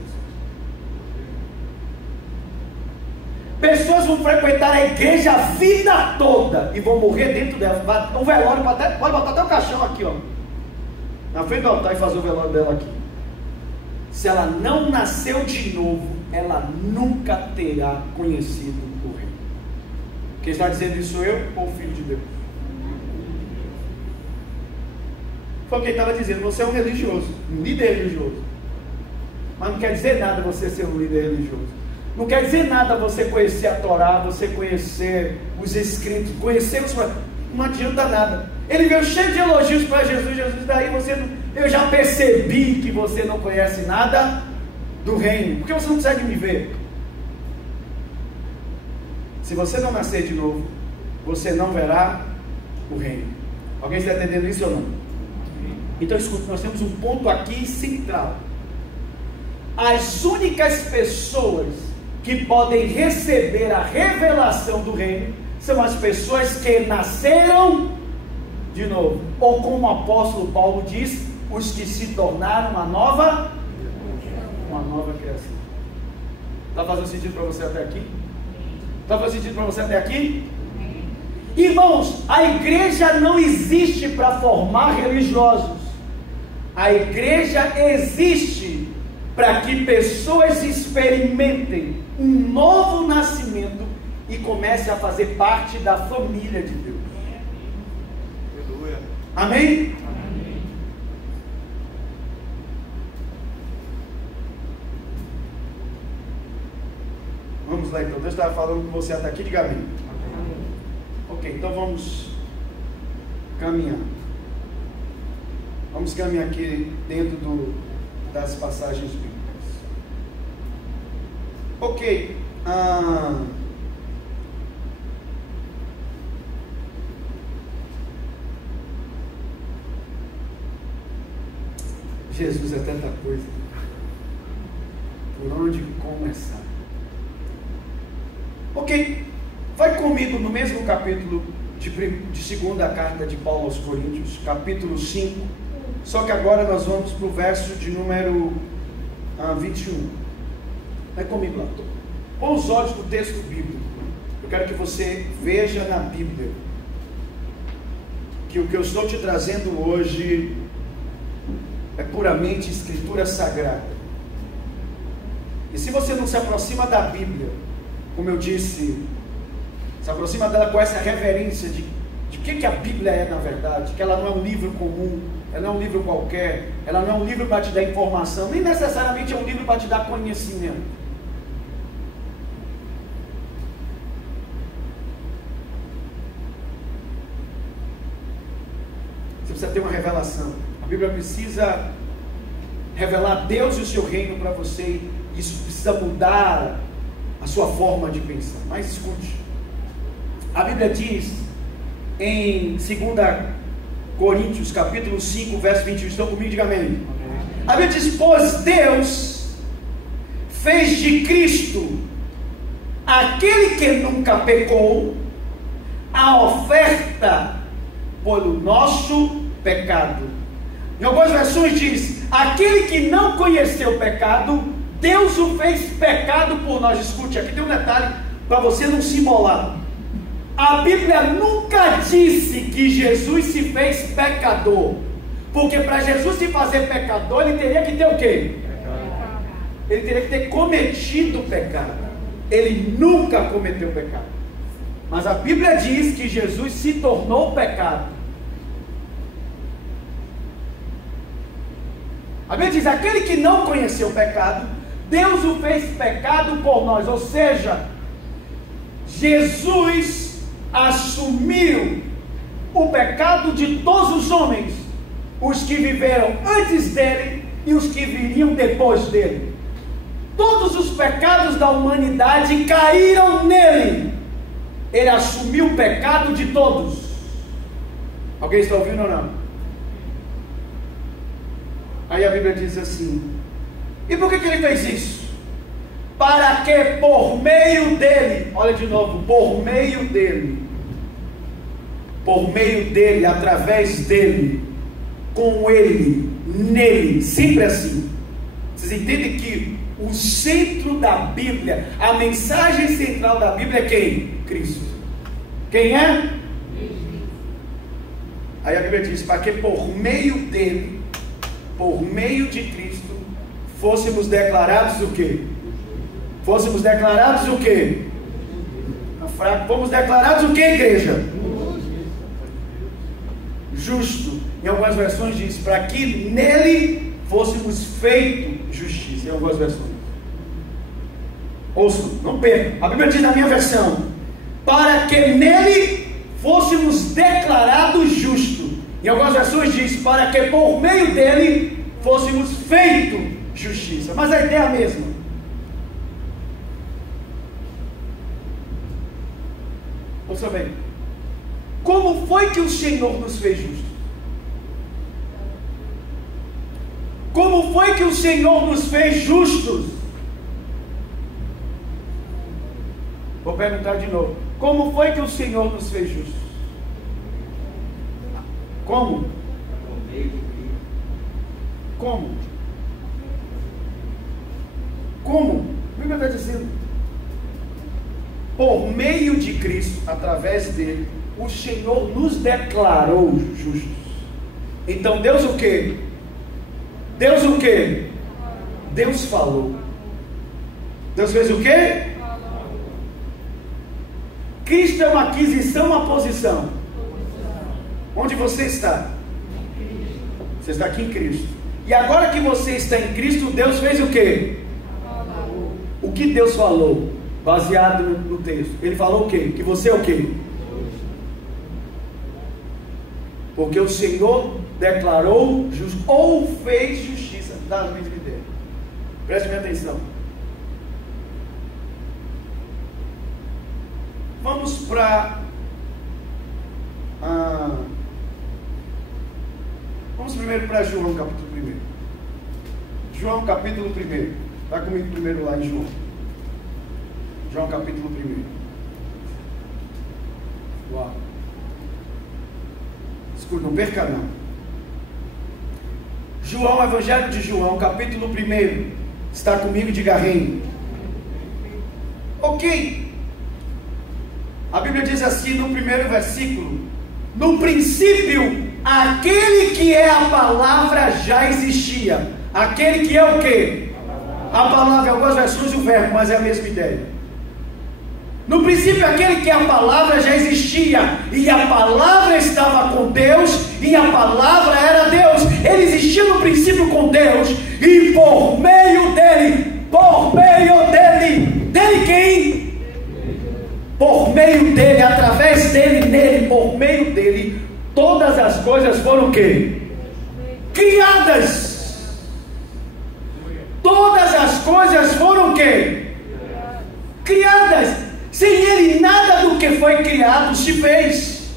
Pessoas vão frequentar a igreja a vida toda e vão morrer dentro dela. O velório pode botar até o caixão aqui, ó, na frente do altar, e fazer o velório dela aqui. Se ela não nasceu de novo, ela nunca terá conhecido o reino. Quem está dizendo isso, sou eu ou o Filho de Deus? Foi o que ele estava dizendo. Você é um religioso, um líder religioso, mas não quer dizer nada você ser um líder religioso. Não quer dizer nada você conhecer a Torá, você conhecer os escritos, conhecer os... Não adianta nada. Ele veio cheio de elogios para Jesus. Jesus, daí você não... Eu já percebi que você não conhece nada do reino. Por que você não consegue me ver? Se você não nascer de novo, você não verá o reino. Alguém está entendendo isso ou não? Então escuta, nós temos um ponto aqui central. As únicas pessoas que podem receber a revelação do reino são as pessoas que nasceram de novo. Ou como o apóstolo Paulo diz, os que se tornaram uma nova criação. Está fazendo sentido para você até aqui? Está fazendo sentido para você até aqui? Irmãos, a igreja não existe para formar religiosos. A igreja existe para que pessoas experimentem um novo nascimento e comecem a fazer parte da família de Deus. Aleluia. Amém? Vamos lá então, Deus estava falando com você até aqui, diga amém. Ok, então vamos caminhar. Vamos caminhar aqui dentro das passagens bíblicas. Ok. Jesus é tanta coisa. Por onde começar? Ok, vai comigo no mesmo capítulo de segunda carta de Paulo aos Coríntios, capítulo 5, só que agora nós vamos para o verso de número 21. Vai comigo lá. Põe os olhos no texto bíblico. Eu quero que você veja na Bíblia que o que eu estou te trazendo hoje é puramente escritura sagrada. E se você não se aproxima da Bíblia, como eu disse, se aproxima dela com essa reverência de que a Bíblia é na verdade, que ela não é um livro comum, ela não é um livro qualquer, ela não é um livro para te dar informação, nem necessariamente é um livro para te dar conhecimento. Você precisa ter uma revelação. A Bíblia precisa revelar Deus e o seu reino para você, e isso precisa mudar a sua forma de pensar. Mas escute, a Bíblia diz em 2 Coríntios capítulo 5, verso 21, estão comigo? Diga amém. A Bíblia diz: pois Deus fez de Cristo, aquele que nunca pecou, a oferta pelo nosso pecado. Em algumas versões diz: aquele que não conheceu o pecado, Deus o fez pecado por nós. Escute, aqui tem um detalhe para você não se embolar. A Bíblia nunca disse que Jesus se fez pecador, porque para Jesus se fazer pecador, ele teria que ter o quê? Ele teria que ter cometido pecado. Ele nunca cometeu pecado. Mas a Bíblia diz que Jesus se tornou pecado. A Bíblia diz: aquele que não conheceu o pecado, Deus o fez pecado por nós. Ou seja, Jesus assumiu o pecado de todos os homens, os que viveram antes dele e os que viriam depois dele. Todos os pecados da humanidade caíram nele. Ele assumiu o pecado de todos. Alguém está ouvindo ou não? Aí a Bíblia diz assim: e por que ele fez isso? Para que por meio dele, olha de novo, por meio dele, através dele, com ele, nele, sempre assim. Vocês entendem que o centro da Bíblia, a mensagem central da Bíblia é quem? Cristo. Quem é? Aí a Bíblia diz: para que por meio dele, por meio de Cristo, fôssemos declarados o quê? Fôssemos declarados o quê? Fomos declarados o quê, igreja? Justo. Em algumas versões diz: para que nele fôssemos feitos justiça. Em algumas versões. Ouçam, não percam. A Bíblia diz na minha versão: para que nele fôssemos declarados justos. Em algumas versões diz: para que por meio dele fôssemos feitos justiça. Mas a ideia é a mesma. Ouça bem. Como foi que o Senhor nos fez justos? Como foi que o Senhor nos fez justos? Vou perguntar de novo. Como foi que o Senhor nos fez justos? Como? Como? Como? A Bíblia está dizendo. Por meio de Cristo, através dele, o Senhor nos declarou justos. Então Deus o quê? Deus o quê? Deus falou. Deus fez o quê? Cristo é uma aquisição, uma posição. Onde você está? Você está aqui em Cristo. E agora que você está em Cristo, Deus fez o quê? O que Deus falou? Baseado no texto. Ele falou o quê? Que você é o quê? Porque o Senhor declarou justo, ou fez justiça das mesmas ideias. Preste minha atenção. Vamos para vamos primeiro para João capítulo 1. João capítulo 1. Está comigo primeiro lá em João. João capítulo 1. Uau. Escuta, não perca não. João, Evangelho de João, capítulo 1. Está comigo, diga reino. Ok. A Bíblia diz assim no primeiro versículo: no princípio, aquele que é a palavra já existia. Aquele que é o quê? A palavra, em algumas versões o verbo, mas é a mesma ideia. No princípio, aquele que é a palavra já existia, e a palavra estava com Deus, e a palavra era Deus. Ele existia no princípio com Deus, e por meio dele, dele quem? Por meio dele, através dele, nele, por meio dele, todas as coisas foram o quê? Criadas. Todas as coisas foram o quê? Criadas. Sem ele, nada do que foi criado se fez.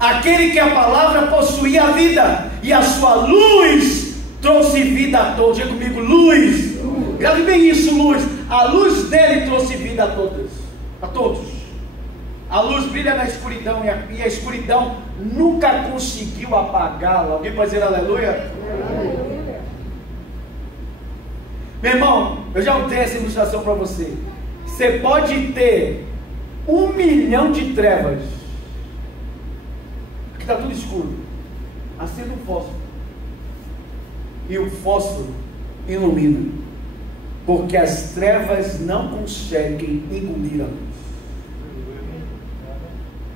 Aquele que a palavra possuía a vida, e a sua luz trouxe vida a todos. Diga comigo, luz. Grave bem isso, luz. A luz dele trouxe vida a todos. A todos. A luz brilha na escuridão, e a escuridão nunca conseguiu apagá-la. Alguém pode dizer aleluia? Aleluia. Meu irmão, eu já dei essa ilustração para você. Você pode ter 1 milhão de trevas. Aqui está tudo escuro. Acenda um fósforo. E o fósforo ilumina. Porque as trevas não conseguem engolir a luz.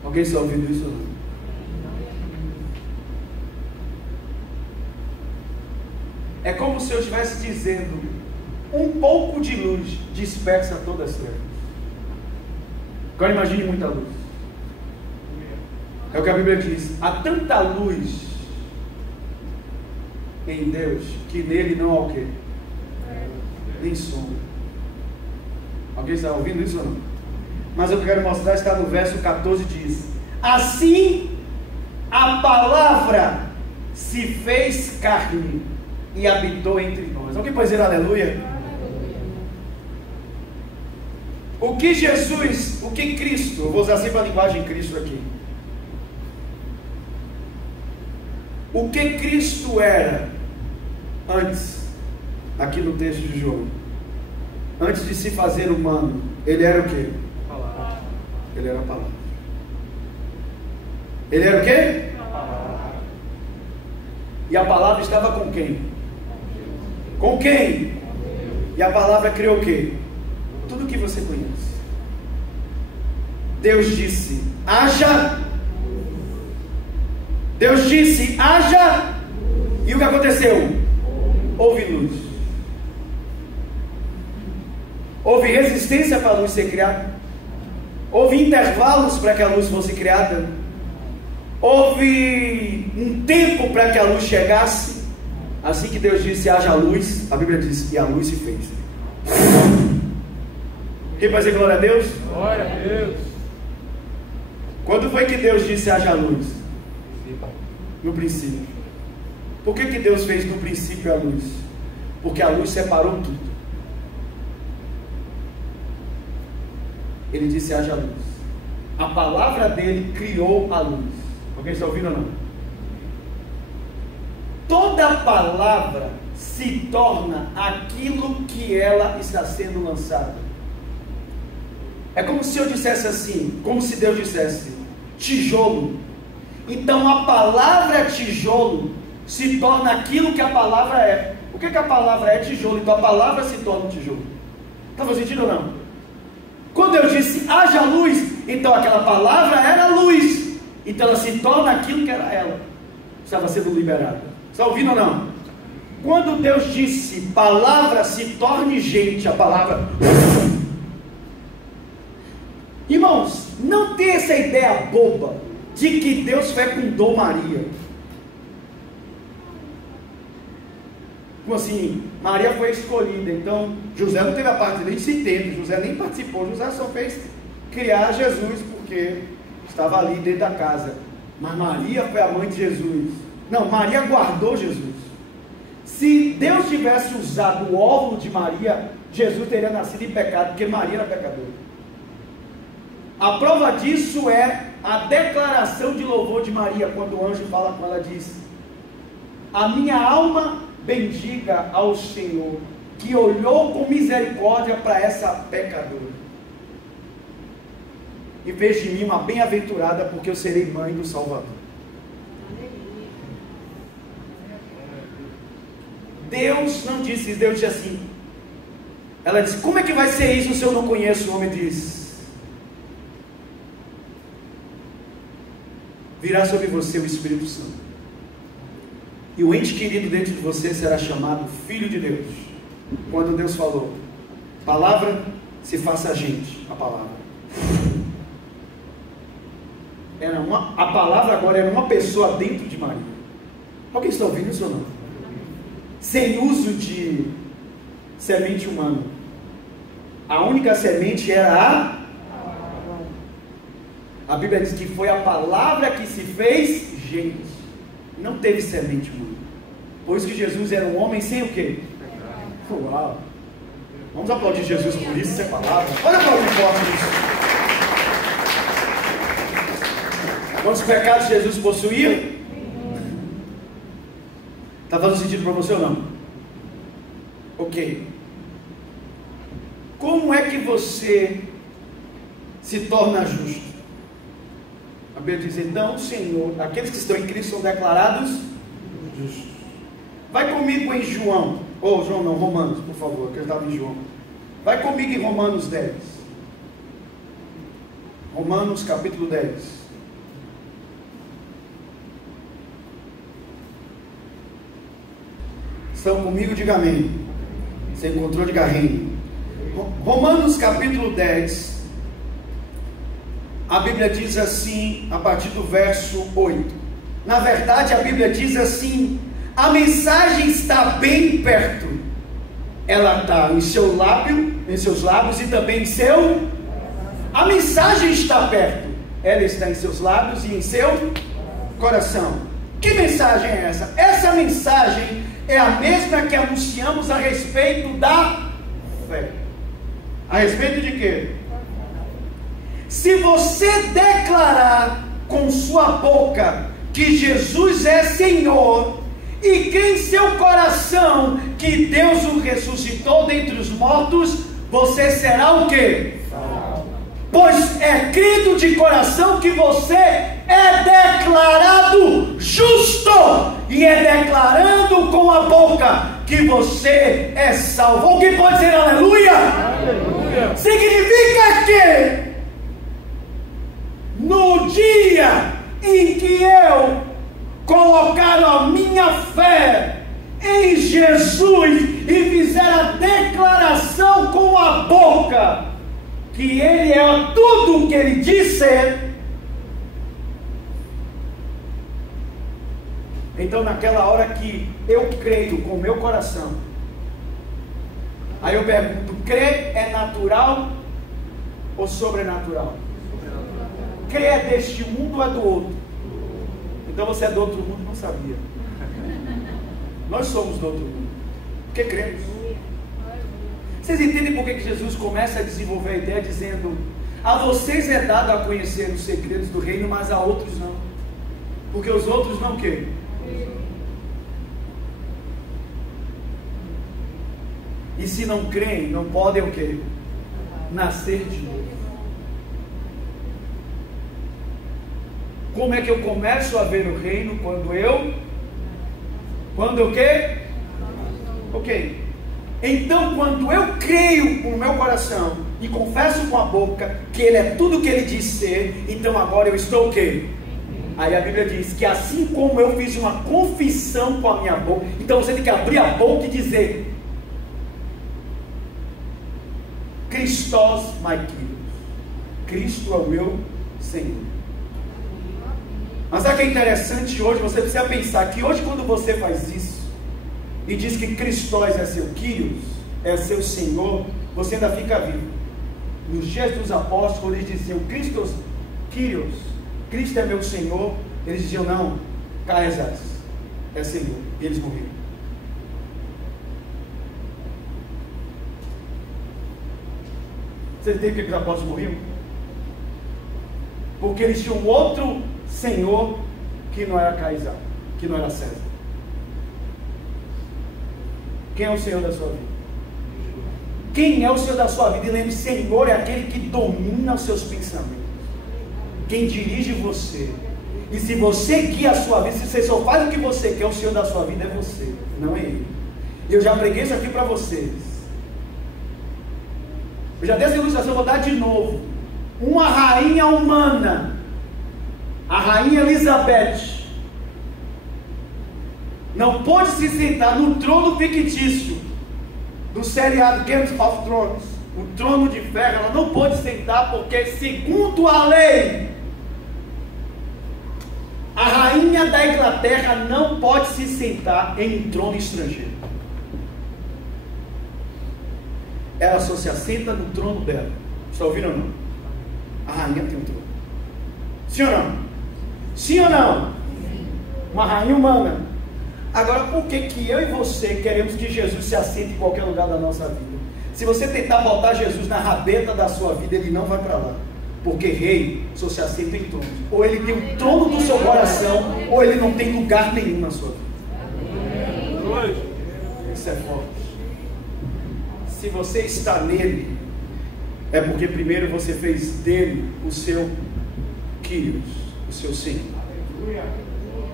Alguém está ouvindo isso ou não? É como se eu estivesse dizendo: um pouco de luz dispersa todas as trevas. Agora imagine muita luz. É o que a Bíblia diz: há tanta luz em Deus que nele não há o quê? Nem sombra. Alguém está ouvindo isso ou não? Mas eu quero mostrar, está no verso 14, diz: assim a palavra se fez carne e habitou entre nós. Alguém pode dizer aleluia? O que Jesus, o que Cristo, eu vou usar sempre a linguagem Cristo aqui. O que Cristo era antes, aqui no texto de João, antes de se fazer humano, ele era o quê? Ele era a palavra. Ele era o quê? E a palavra estava com quem? Com quem? E a palavra criou o quê? Tudo que você conhece. Deus disse: haja. Deus disse: haja. E o que aconteceu? Houve luz. Houve resistência para a luz ser criada. Houve intervalos para que a luz fosse criada. Houve um tempo para que a luz chegasse. Assim que Deus disse: haja luz, a Bíblia diz: e a luz se fez. Quem vai dizer glória a Deus? Glória a Deus. Quando foi que Deus disse: haja luz? No princípio. Por que Deus fez no princípio a luz? Porque a luz separou tudo. Ele disse: haja luz. A palavra dele criou a luz. Alguém está ouvindo ou não? Toda palavra se torna aquilo que ela está sendo lançada. É como se eu dissesse assim, como se Deus dissesse: tijolo. Então a palavra tijolo se torna aquilo que a palavra é. O que a palavra é? Tijolo. Então a palavra se torna um tijolo. Está fazendo sentido ou não? Quando eu disse haja luz, então aquela palavra era luz. Então ela se torna aquilo que era ela. Estava sendo liberada. Está ouvindo ou não? Quando Deus disse palavra se torne gente, a palavra... Irmãos, não tem essa ideia boba de que Deus fecundou Maria. Como assim? Maria foi escolhida, então José não teve a parte dele, se entende, José nem participou, José só fez criar Jesus porque estava ali dentro da casa. Mas Maria foi a mãe de Jesus. Não, Maria guardou Jesus. Se Deus tivesse usado o óvulo de Maria, Jesus teria nascido em pecado, porque Maria era pecadora. A prova disso é a declaração de louvor de Maria, quando o anjo fala com ela, diz: a minha alma bendiga ao Senhor, que olhou com misericórdia para essa pecadora, e fez de mim uma bem-aventurada, porque eu serei mãe do Salvador. Deus não disse isso, Deus disse assim. Ela disse: como é que vai ser isso se eu não conheço? O homem diz: virá sobre você o Espírito Santo, e o ente querido dentro de você será chamado Filho de Deus. Quando Deus falou, palavra se faça gente, a palavra era a palavra agora era uma pessoa dentro de Maria. Alguém está ouvindo isso ou não? Sem uso de semente humana. A única semente era a Bíblia diz que foi a palavra que se fez gente. Não teve semente humana. Por isso que Jesus era um homem sem o quê? Uau! Vamos aplaudir Jesus por isso, isso é palavra. Olha para o que forte isso. Quantos pecados Jesus possuía? Está fazendo sentido para você ou não? Ok. Como é que você se torna justo? A Bíblia diz: então o Senhor, aqueles que estão em Cristo são declarados justos. Vai comigo em João, João não, Romanos, por favor, que eu estava em João. Vai comigo em Romanos 10. Romanos capítulo 10. Estão comigo? Diga amém. Você encontrou? Diga amém. Romanos capítulo 10. A Bíblia diz assim, a partir do verso 8. Na verdade, a Bíblia diz assim: a mensagem está bem perto. Ela está em seu lábio, em seus lábios e também em seu. A mensagem está perto. Ela está em seus lábios e em seu coração. Que mensagem é essa? Essa mensagem é a mesma que anunciamos a respeito da fé. A respeito de quê? Se você declarar com sua boca que Jesus é Senhor e crer em seu coração que Deus o ressuscitou dentre os mortos, você será o quê? Pois é crido de coração que você é declarado justo, e é declarando com a boca que você é salvo. Alguém pode dizer aleluia? Aleluia. Significa que no dia em que eu colocar a minha fé em Jesus e fizer a declaração com a boca que Ele é tudo o que Ele disse, então naquela hora que eu creio com o meu coração, aí eu pergunto: crer é natural ou sobrenatural? Crer é deste mundo ou é do outro? Então você é do outro mundo e não sabia. Nós somos do outro mundo, porque cremos. Vocês entendem por que Jesus começa a desenvolver a ideia dizendo: A vocês é dado a conhecer os segredos do reino, mas a outros não. Porque os outros não querem. E se não creem, não podem o quê? Nascer de novo. Como é que eu começo a ver o reino? Quando o quê? Ok. Então, quando eu creio com o meu coração e confesso com a boca que Ele é tudo o que Ele diz ser, então agora eu estou o quê? Aí a Bíblia diz que assim como eu fiz uma confissão com a minha boca, então você tem que abrir a boca e dizer: Christos my Kyrios. Cristo é o meu Senhor. Mas sabe o que é interessante hoje? Você precisa pensar que hoje, quando você faz isso e diz que Christos é seu Kyrios, é seu Senhor, você ainda fica vivo. Nos dias dos apóstolos, quando eles diziam Christos Kyrios, Cristo é meu Senhor, eles diziam: não, Caesar é Senhor. E eles morreram. Você entende por que os apóstolos morriam? Porque eles tinham outro Senhor que não era Caesar, que não era César. Quem é o Senhor da sua vida? Quem é o Senhor da sua vida? E lembre, Senhor é aquele que domina os seus pensamentos, quem dirige você. E se você guia a sua vida, se você só faz o que você quer, o Senhor da sua vida é você, não é Ele. Eu já preguei isso aqui para vocês. Eu já dei essa ilustração, vou dar de novo. Uma rainha humana, a rainha Elizabeth, não pôde se sentar no trono fictício do seriado Game of Thrones, o trono de ferro. Ela não pôde sentar porque, segundo a lei, a rainha da Inglaterra não pode se sentar em um trono estrangeiro. Ela só se assenta no trono dela. Está ouvindo ou não? A rainha tem um trono. Sim ou não? Sim ou não? Uma rainha humana. Agora, por que eu e você queremos que Jesus se assente em qualquer lugar da nossa vida? Se você tentar botar Jesus na rabeta da sua vida, Ele não vai para lá. Porque rei só se assenta em tronos. Ou ele tem o trono do seu coração, ou ele não tem lugar nenhum na sua vida. Isso é forte. Se você está nele, é porque primeiro você fez dele o seu Kyrios, o seu Senhor.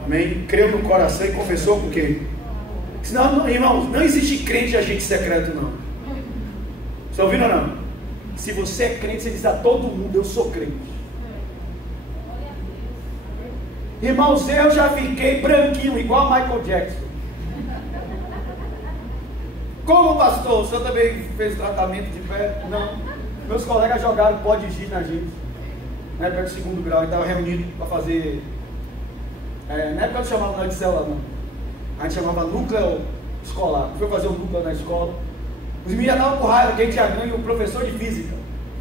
Amém? Creu no coração e confessou com quê? Senão, irmãos, não existe crente de agente secreto, não. Estão ouvindo ou não? Se você é crente, você diz a todo mundo: eu sou crente. Irmãos, eu já fiquei branquinho, igual Michael Jackson. Como pastor, o senhor também fez tratamento de pé? Não. Meus colegas jogaram pó de giz na gente, na época do segundo grau, e estava reunido para fazer. Na época não chamava de célula, não. A gente chamava núcleo escolar. Foi fazer um núcleo na escola. Os meninos já estavam com raiva, quem tinha ganho o professor de física.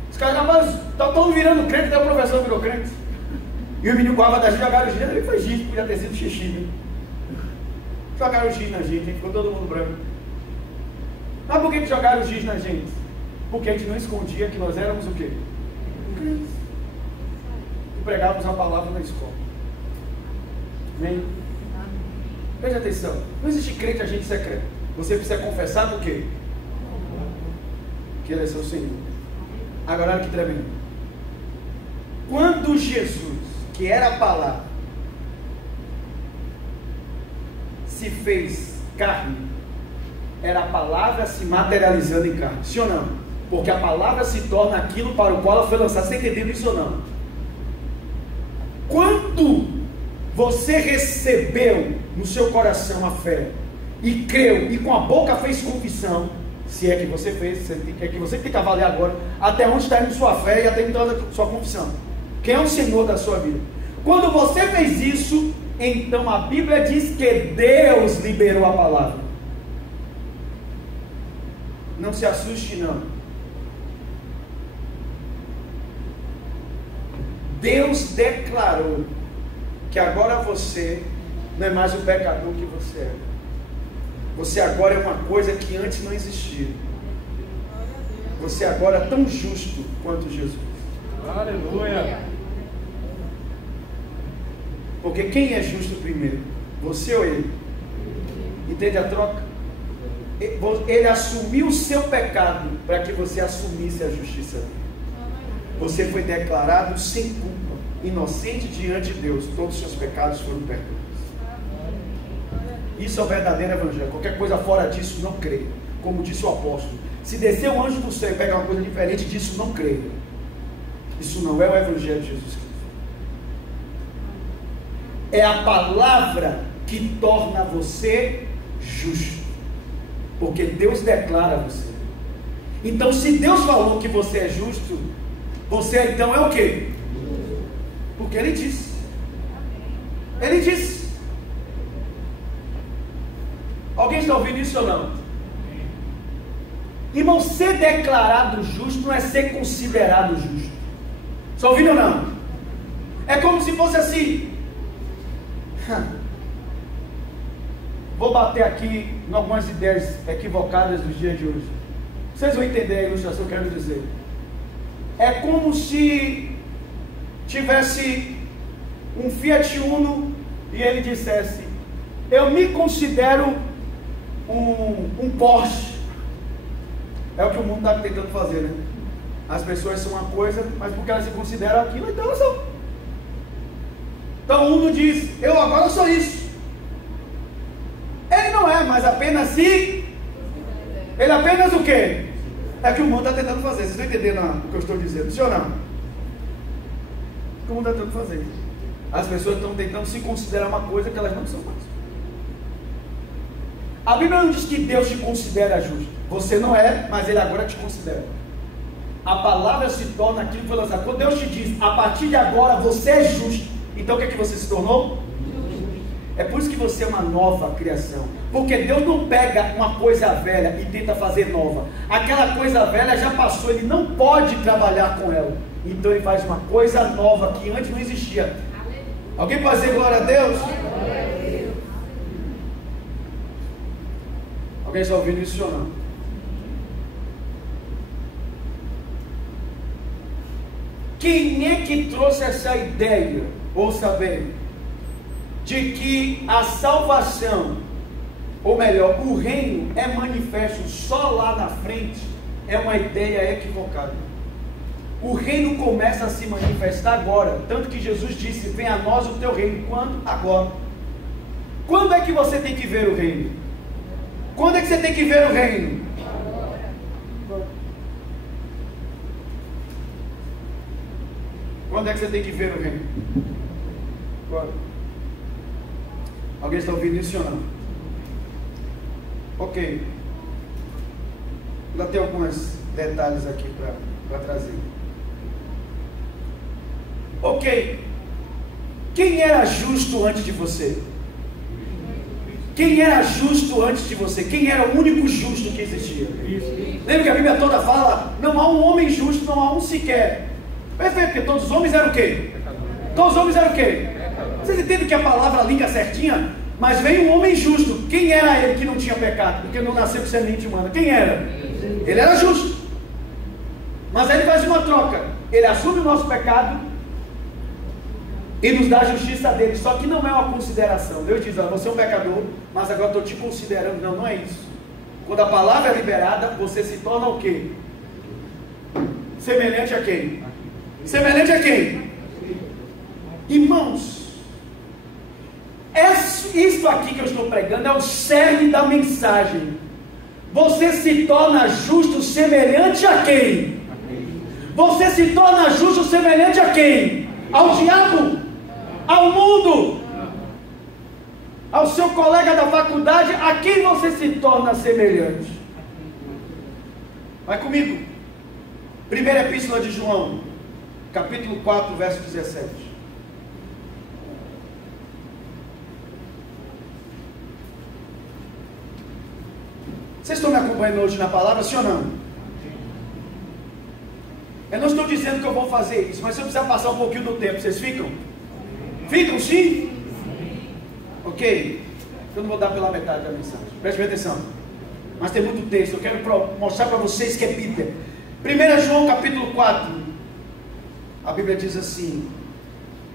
Os caras estavam virando crente, até o professor virou crente. E o menino com raiva da gente jogaram giz. Ele foi giz, podia ter sido xixi, né? Jogaram giz na gente, ficou todo mundo branco. Mas por que jogaram giz na gente? Porque a gente não escondia que nós éramos o quê? Crentes. E pregávamos a palavra na escola. Amém? Preste atenção. Não existe crente agente secreto. Você precisa confessar do quê? Que Ele é seu Senhor. Agora olha que tremendo. Quando Jesus, que era a palavra, se fez carne, era a palavra se materializando em carne. Sim ou não? Porque a palavra se torna aquilo para o qual ela foi lançada. Você entendeu isso ou não? Quando você recebeu no seu coração a fé e creu e com a boca fez confissão, se é que você fez, é que você tem que avaliar agora até onde está indo sua fé e até onde está sua confissão. Quem é o Senhor da sua vida? Quando você fez isso, então a Bíblia diz que Deus liberou a palavra. Não se assuste não. Deus declarou que agora você não é mais o pecador que você era. Você agora é uma coisa que antes não existia. Você agora é tão justo quanto Jesus. Aleluia. Porque quem é justo primeiro? Você ou ele? Entende a troca? Ele assumiu o seu pecado para que você assumisse a justiça dele. Você foi declarado sem culpa, inocente diante de Deus. Todos os seus pecados foram perdoados. Isso é o verdadeiro evangelho. Qualquer coisa fora disso, não creia. Como disse o apóstolo, se descer um anjo do céu e pegar uma coisa diferente disso, não creia. Isso não é o evangelho de Jesus Cristo. É a palavra que torna você justo. Porque Deus declara você. Então, se Deus falou que você é justo, você então é o quê? Porque Ele disse. Ele disse. Alguém está ouvindo isso ou não? Irmão, ser declarado justo não é ser considerado justo. Está ouvindo ou não? É como se fosse assim. Vou bater aqui em algumas ideias equivocadas dos dias de hoje. Vocês vão entender a ilustração que eu quero dizer. É como se tivesse um Fiat Uno e ele dissesse: eu me considero um Porsche. É o que o mundo está tentando fazer, né? As pessoas são uma coisa, mas porque elas se consideram aquilo, então elas são. Então o Uno diz: eu agora sou isso. Ele não é, mas apenas se. Ele apenas o quê? É o que o mundo está tentando fazer. Vocês estão entendendo o que eu estou dizendo? Sim ou não? O que o mundo está tentando fazer. As pessoas estão tentando se considerar uma coisa que elas não são mais. A Bíblia não diz que Deus te considera justo. Você não é, mas Ele agora te considera. A palavra se torna aquilo que foi lançado. Quando Deus te diz: a partir de agora você é justo, então o que é que você se tornou? É por isso que você é uma nova criação. Porque Deus não pega uma coisa velha e tenta fazer nova. Aquela coisa velha já passou, Ele não pode trabalhar com ela. Então Ele faz uma coisa nova que antes não existia. Alguém pode dizer glória a Deus? Alguém está ouvindo isso ou não? Quem é que trouxe essa ideia? Ouça bem. De que a salvação, ou melhor, o reino é manifesto só lá na frente, é uma ideia equivocada. O reino começa a se manifestar agora, tanto que Jesus disse: venha a nós o teu reino. Quando? Agora. Quando é que você tem que ver o reino? Quando é que você tem que ver o reino? Agora. Quando é que você tem que ver o reino? Agora. Alguém está ouvindo isso ou não? Ok. Ainda tem alguns detalhes aqui para trazer. Ok. Quem era justo antes de você? Quem era justo antes de você? Quem era o único justo que existia? Lembra que a Bíblia toda fala: não há um homem justo, não há um sequer. Perfeito, porque todos os homens eram o quê? Todos os homens eram o quê? Vocês entendem que a palavra liga certinha? Mas veio um homem justo. Quem era ele que não tinha pecado? Porque não nasceu com semente humana. Quem era? Ele era justo. Mas aí ele faz uma troca. Ele assume o nosso pecado e nos dá a justiça dele. Só que não é uma consideração. Deus diz: você é um pecador, mas agora estou te considerando. Não, não é isso. Quando a palavra é liberada, você se torna o quê? Semelhante a quem? Semelhante a quem? Irmãos, isso aqui que eu estou pregando é o cerne da mensagem. Você se torna justo semelhante a quem? Você se torna justo semelhante a quem? Ao diabo? Ao mundo? Ao seu colega da faculdade? A quem você se torna semelhante? Vai comigo. Primeira epístola de João, capítulo 4, verso 17. Vocês estão me acompanhando hoje na palavra, sim ou não? Eu não estou dizendo que eu vou fazer isso, mas se eu precisar passar um pouquinho do tempo, vocês ficam? Ficam sim? Ok. Eu não vou dar pela metade da mensagem. Preste atenção. Mas tem muito texto. Eu quero mostrar para vocês que é Bíblia. 1 João capítulo 4, A Bíblia diz assim,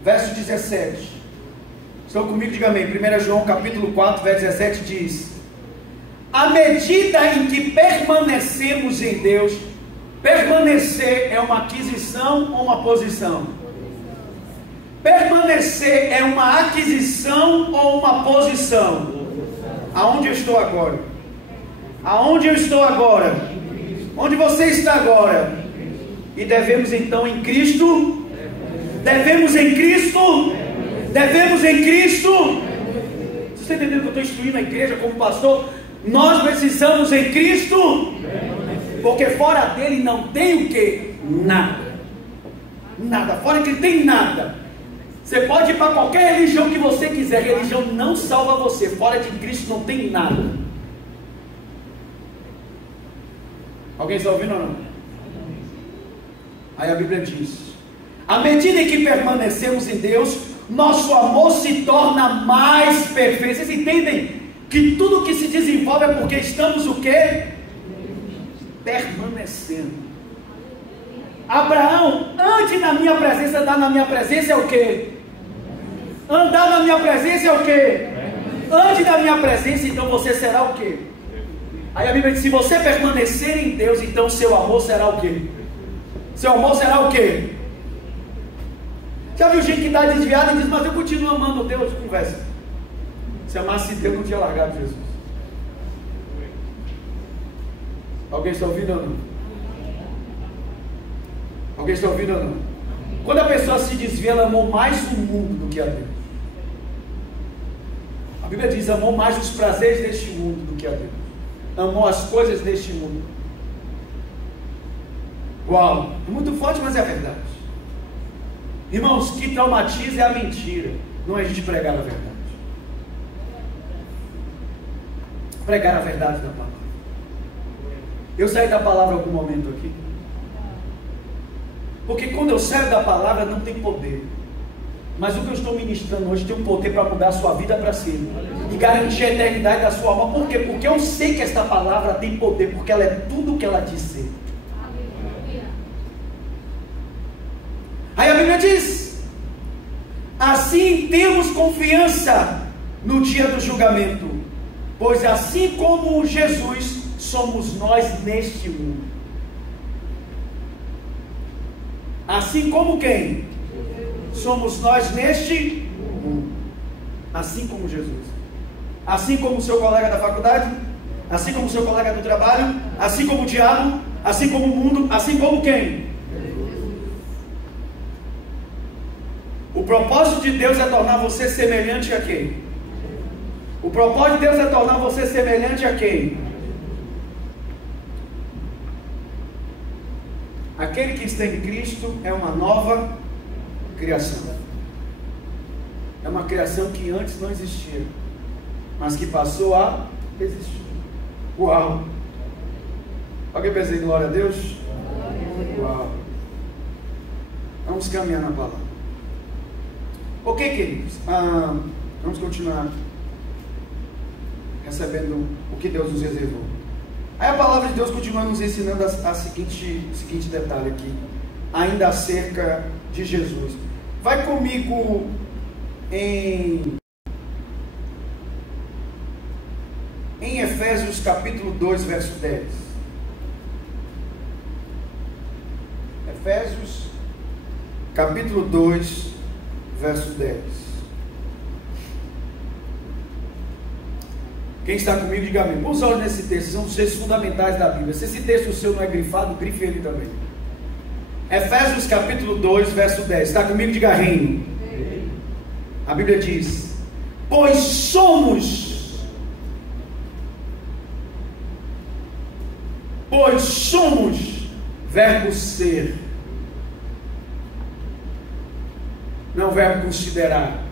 verso 17. Estão comigo? Diga amém. 1 João capítulo 4, verso 17 diz: à medida em que permanecemos em Deus, permanecer é uma aquisição ou uma posição? Permanecer é uma aquisição ou uma posição? Aonde eu estou agora? Aonde eu estou agora? Onde você está agora? E devemos então em Cristo? Devemos em Cristo? Devemos em Cristo? Você está entendendo que eu estou instruindo a igreja como pastor? Nós precisamos em Cristo, porque fora dele não tem o que? Nada. Nada. Fora que ele tem nada. Você pode ir para qualquer religião que você quiser, religião não salva você. Fora de Cristo não tem nada. Alguém está ouvindo ou não? Aí a Bíblia diz: à medida em que permanecemos em Deus, nosso amor se torna mais perfeito. Vocês entendem que tudo que se desenvolve é porque estamos o quê? Permanecendo. Abraão, ande na minha presença, andar na minha presença é o quê? Andar na minha presença é o quê? Ande na minha presença, então você será o quê? Aí a Bíblia diz: se você permanecer em Deus, então seu amor será o quê? Seu amor será o quê? Já viu gente que está desviada e diz: mas eu continuo amando Deus? Conversa. Se amasse Deus, não tinha largado Jesus. Alguém está ouvindo ou não? Alguém está ouvindo ou não? Quando a pessoa se desvia, ela amou mais o mundo do que a Deus. A Bíblia diz: amou mais os prazeres deste mundo do que a Deus. Amou as coisas deste mundo. Uau, é muito forte, mas é a verdade. Irmãos, que traumatiza é a mentira, não é a gente pregar a verdade. Pregar a verdade da palavra. Eu saí da palavra em algum momento aqui? Porque quando eu saio da palavra não tem poder. Mas o que eu estou ministrando hoje tem um poder para mudar a sua vida para cima e garantir a eternidade da sua alma. Por quê? Porque eu sei que esta palavra tem poder, porque ela é tudo o que ela diz ser. Aí a Bíblia diz: assim temos confiança no dia do julgamento, pois assim como Jesus, somos nós neste mundo. Assim como quem? Somos nós neste mundo. Assim como Jesus. Assim como o seu colega da faculdade, assim como o seu colega do trabalho, assim como o diabo, assim como o mundo, assim como quem? O propósito de Deus é tornar você semelhante a quem? O propósito de Deus é tornar você semelhante a quem? Aquele que está em Cristo é uma nova criação. É uma criação que antes não existia, mas que passou a existir. Uau! Alguém pensa em glória a Deus? Uau! Vamos caminhar na palavra. Ok, queridos? Vamos continuar recebendo o que Deus nos reservou. Aí a palavra de Deus continua nos ensinando o seguinte detalhe aqui, ainda acerca de Jesus. Vai comigo em Efésios capítulo 2, verso 10. Efésios capítulo 2, verso 10. Quem está comigo, diga amém. Põe os olhos nesse texto, são os textos fundamentais da Bíblia. Se esse texto seu não é grifado, grife ele também. Efésios capítulo 2, verso 10. Está comigo, diga reino. A Bíblia diz: pois somos verbo ser. Não é o verbo considerar,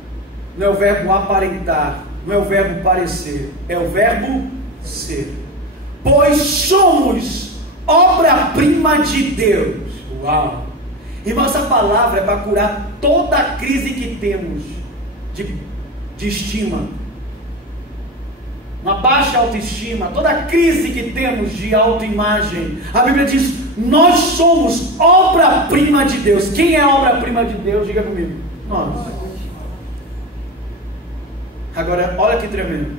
não é o verbo aparentar, não é o verbo parecer, é o verbo ser. Pois somos obra-prima de Deus. Uau! Irmão, essa palavra é para curar toda a crise que temos de estima. uma baixa autoestima, toda a crise que temos de autoimagem, a Bíblia diz: nós somos obra-prima de Deus. Quem é obra-prima de Deus? Diga comigo. Nós. Agora, olha que tremendo.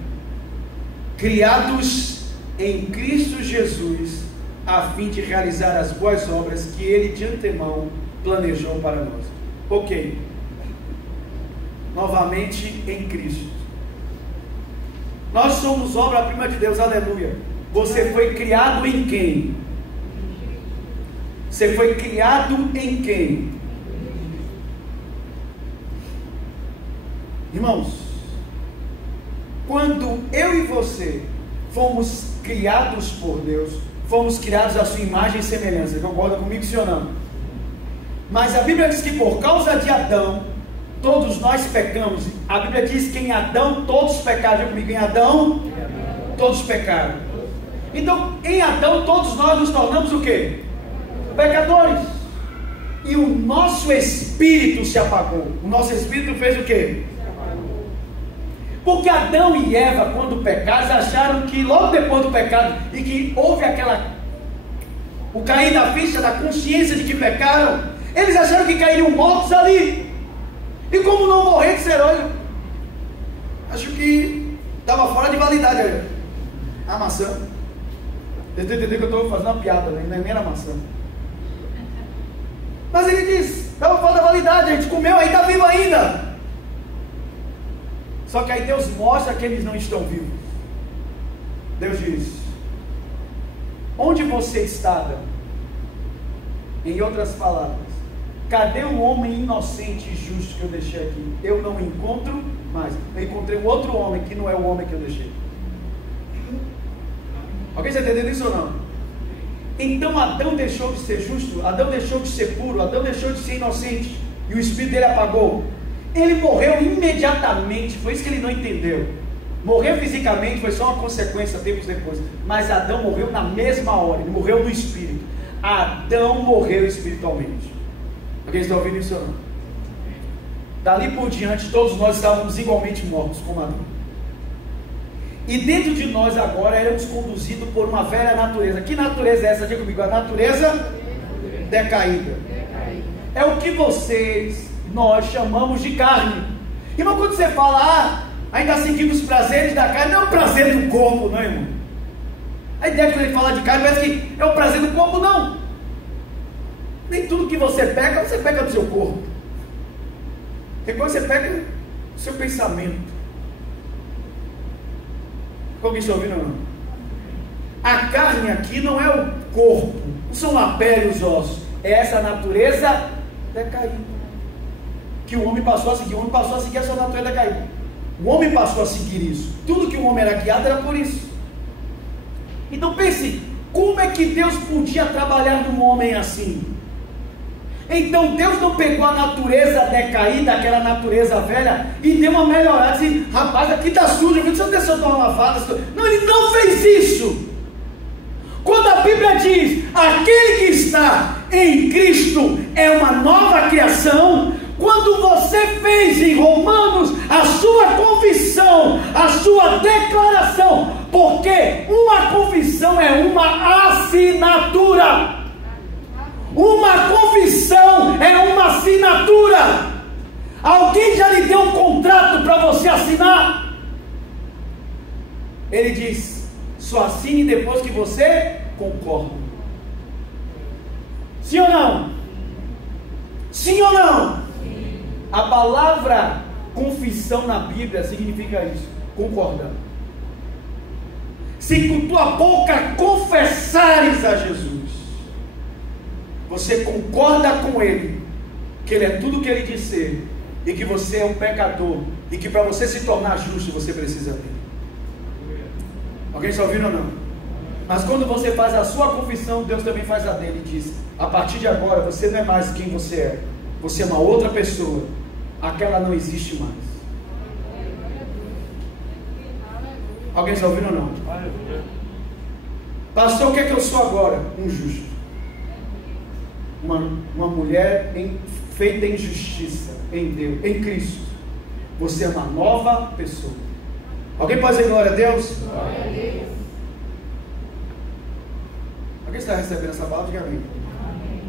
Criados em Cristo Jesus, a fim de realizar as boas obras que Ele de antemão planejou para nós. Ok. Novamente em Cristo. Nós somos obra-prima de Deus, aleluia. Você foi criado em quem? Você foi criado em quem? Irmãos, quando eu e você fomos criados por Deus, fomos criados à sua imagem e semelhança. Concorda comigo, sim ou não? Mas a Bíblia diz que por causa de Adão, todos nós pecamos. A Bíblia diz que em Adão todos pecaram. Diga comigo, em Adão todos pecaram. Então, em Adão todos nós nos tornamos o quê? Pecadores. E o nosso espírito se apagou. O nosso espírito fez o quê? Porque Adão e Eva, quando pecaram, acharam que logo depois do pecado, e que houve o cair da ficha, da consciência de que pecaram, eles acharam que cairiam mortos ali. E como não morrer, disseram: olha, acho que estava fora de validade a maçã. Vocês estão entendendo que eu estou fazendo uma piada, né? Não é nem a maçã. Mas ele diz: estava fora da validade, a gente comeu, aí está vivo ainda. Só que aí Deus mostra que eles não estão vivos. Deus diz: onde você está, Adão? Em outras palavras, cadê o homem inocente e justo que eu deixei aqui? Eu não encontro mais. Eu encontrei um outro homem que não é o homem que eu deixei. Alguém está entendendo isso ou não? Então Adão deixou de ser justo, Adão deixou de ser puro, Adão deixou de ser inocente, e o espírito dele apagou. Ele morreu imediatamente, foi isso que ele não entendeu. Morrer fisicamente foi só uma consequência tempos depois, mas Adão morreu na mesma hora, ele morreu no espírito. Adão morreu espiritualmente. Alguém está ouvindo isso ou não? Dali por diante, todos nós estávamos igualmente mortos como Adão. E dentro de nós agora éramos conduzidos por uma velha natureza. Que natureza é essa? Diga comigo, a natureza decaída. É o que nós chamamos de carne. Irmão, quando você fala, ainda seguimos os prazeres da carne, não é o prazer do corpo, não, irmão. A ideia que ele fala de carne parece que é o prazer do corpo, não. Nem tudo que você pega do seu corpo. Depois você pega do seu pensamento. Alguém está ouvindo ou não? A carne aqui não é o corpo, não são a pele e os ossos, é essa natureza decaída que o homem passou a seguir. O homem passou a seguir a sua natureza decaída. O homem passou a seguir isso. Tudo que o homem era guiado era por isso. Então pense, como é que Deus podia trabalhar num homem assim? Então Deus não pegou a natureza decaída, aquela natureza velha, e deu uma melhorada, assim: rapaz, aqui está sujo, deixa eu ter só uma lavada. Não, ele não fez isso. Quando a Bíblia diz: aquele que está em Cristo é uma nova criação, quando você fez em Romanos a sua confissão, a sua declaração, porque uma confissão é uma assinatura. Uma confissão é uma assinatura. Alguém já lhe deu um contrato para você assinar? Ele diz: só assine depois que você concorda. Sim ou não? Sim ou não? Sim. A palavra confissão na Bíblia significa isso: concordar. Se com tua boca confessares a Jesus, você concorda com Ele, que Ele é tudo o que Ele diz ser, e que você é um pecador, e que para você se tornar justo, você precisa dele. Alguém está ouvindo ou não? Mas quando você faz a sua confissão, Deus também faz a dele e diz: a partir de agora, você não é mais quem você é, você é uma outra pessoa, aquela não existe mais. Alguém está ouvindo ou não? Pastor, o que é que eu sou agora? Um justo. Uma mulher feita em justiça em Deus, em Cristo. Você é uma nova pessoa. Alguém pode dizer glória a Deus? Glória a Deus. Alguém está recebendo essa palavra? Diga amém. Amém.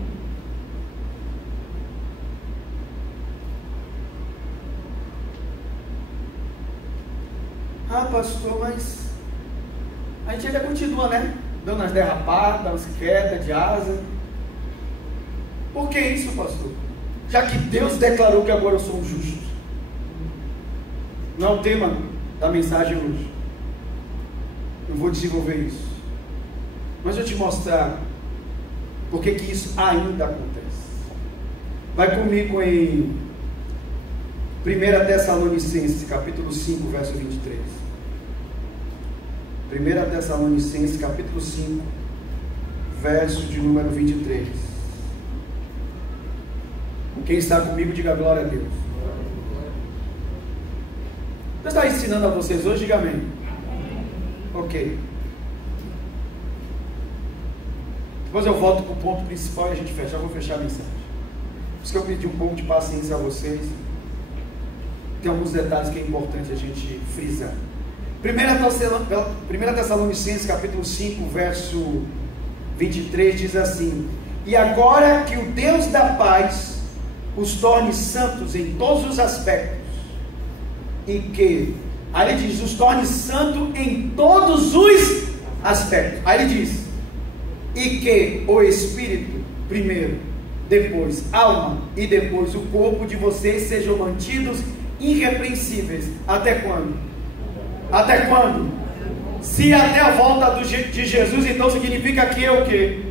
Ah, pastor, mas a gente ainda continua, né? Dando as derrapadas, dando as quedas de asa. Por que isso, pastor? Já que Deus declarou que agora eu sou um justo. Não é o tema da mensagem hoje. Eu vou desenvolver isso. Mas eu te mostrar por que isso ainda acontece. Vai comigo em 1 Tessalonicenses, capítulo 5, verso 23. 1 Tessalonicenses, capítulo 5, verso de número 23. Quem está comigo, diga glória a Deus. Deus está ensinando a vocês hoje, diga amém. Ok. Depois eu volto para o ponto principal e a gente fecha. Eu vou fechar a mensagem. Por isso que eu pedi um pouco de paciência a vocês. Tem alguns detalhes que é importante a gente frisar. 1 Tessalonicenses capítulo 5, verso 23 diz assim: e agora que o Deus da paz os torne santos em todos os aspectos, e que, aí ele diz, os torne santos em todos os aspectos. Aí ele diz, e que o Espírito primeiro, depois alma e depois o corpo de vocês sejam mantidos irrepreensíveis. Até quando? Até quando? Se até a volta de Jesus, então significa que é o quê?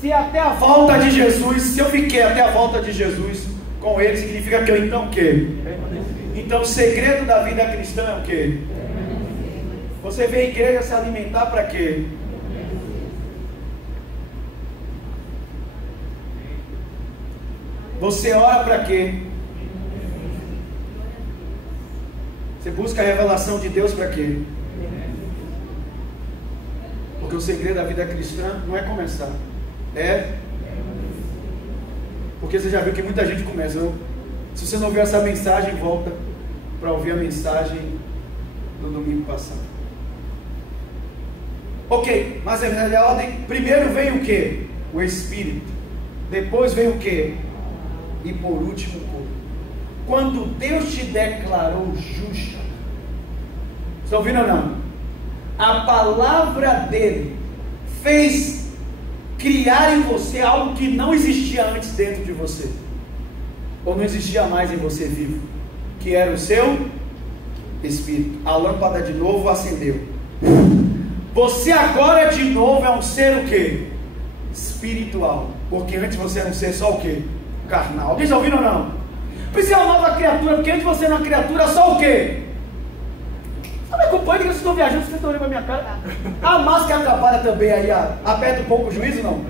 Se até a volta de Jesus, se eu fiquei até a volta de Jesus com ele, significa que eu então o quê? Então o segredo da vida cristã é o quê? Você vem à igreja se alimentar para quê? Você ora para quê? Você busca a revelação de Deus para quê? Porque o segredo da vida cristã não é começar, é... Porque você já viu que muita gente começa. Se você não ouviu essa mensagem, volta para ouvir a mensagem do domingo passado. Ok, mas a ordem, primeiro vem o que? O Espírito. Depois vem o que? E por último o corpo. Quando Deus te declarou justo, estão ouvindo ou não? A palavra dele fez criar em você algo que não existia antes dentro de você, ou não existia mais em você vivo, que era o seu Espírito. A lâmpada de novo acendeu. Você agora de novo é um ser o quê? Espiritual. Porque antes você era um ser só o quê? Carnal. Alguém está ouvindo ou não? Por isso é uma nova criatura, porque antes você era uma criatura só o quê? Você me acompanha que vocês estão viajando, vocês estão olhando para minha cara. A máscara atrapalha também aí, aperta um pouco o juízo, não?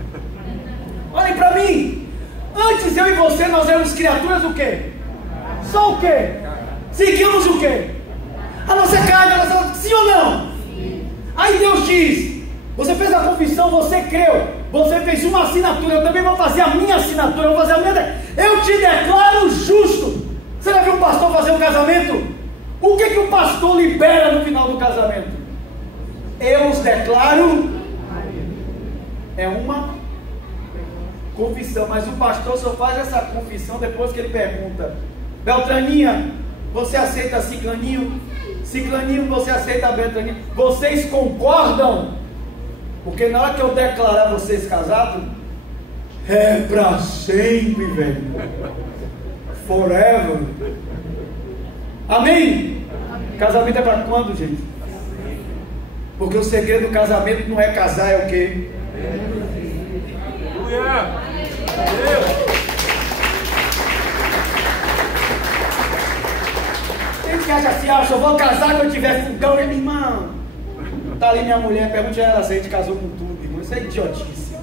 Olhem para mim. Antes eu e você, nós éramos criaturas do quê? Só o quê? Seguimos o quê? A nossa carne, a nossa... Sim ou não? Aí Deus diz, você fez a confissão, você creu, você fez uma assinatura, eu também vou fazer a minha assinatura, eu vou fazer a minha... Eu te declaro justo. Você já viu um pastor fazer um casamento? O que o pastor libera no final do casamento? Eu os declaro. É uma confissão, mas o pastor só faz essa confissão depois que ele pergunta: Beltraninha, você aceita Ciclaninho? Ciclaninho, você aceita Beltraninha? Vocês concordam? Porque na hora que eu declarar vocês casados, é pra sempre, velho. Forever. Amém? Casamento é para quando, gente? Porque o segredo do casamento não é casar, é o quê? Tem gente que acha assim, eu vou casar quando eu tiver fogão. Minha irmã, tá ali minha mulher, pergunte a ela se a gente casou com tudo, irmão. Isso é idiotice.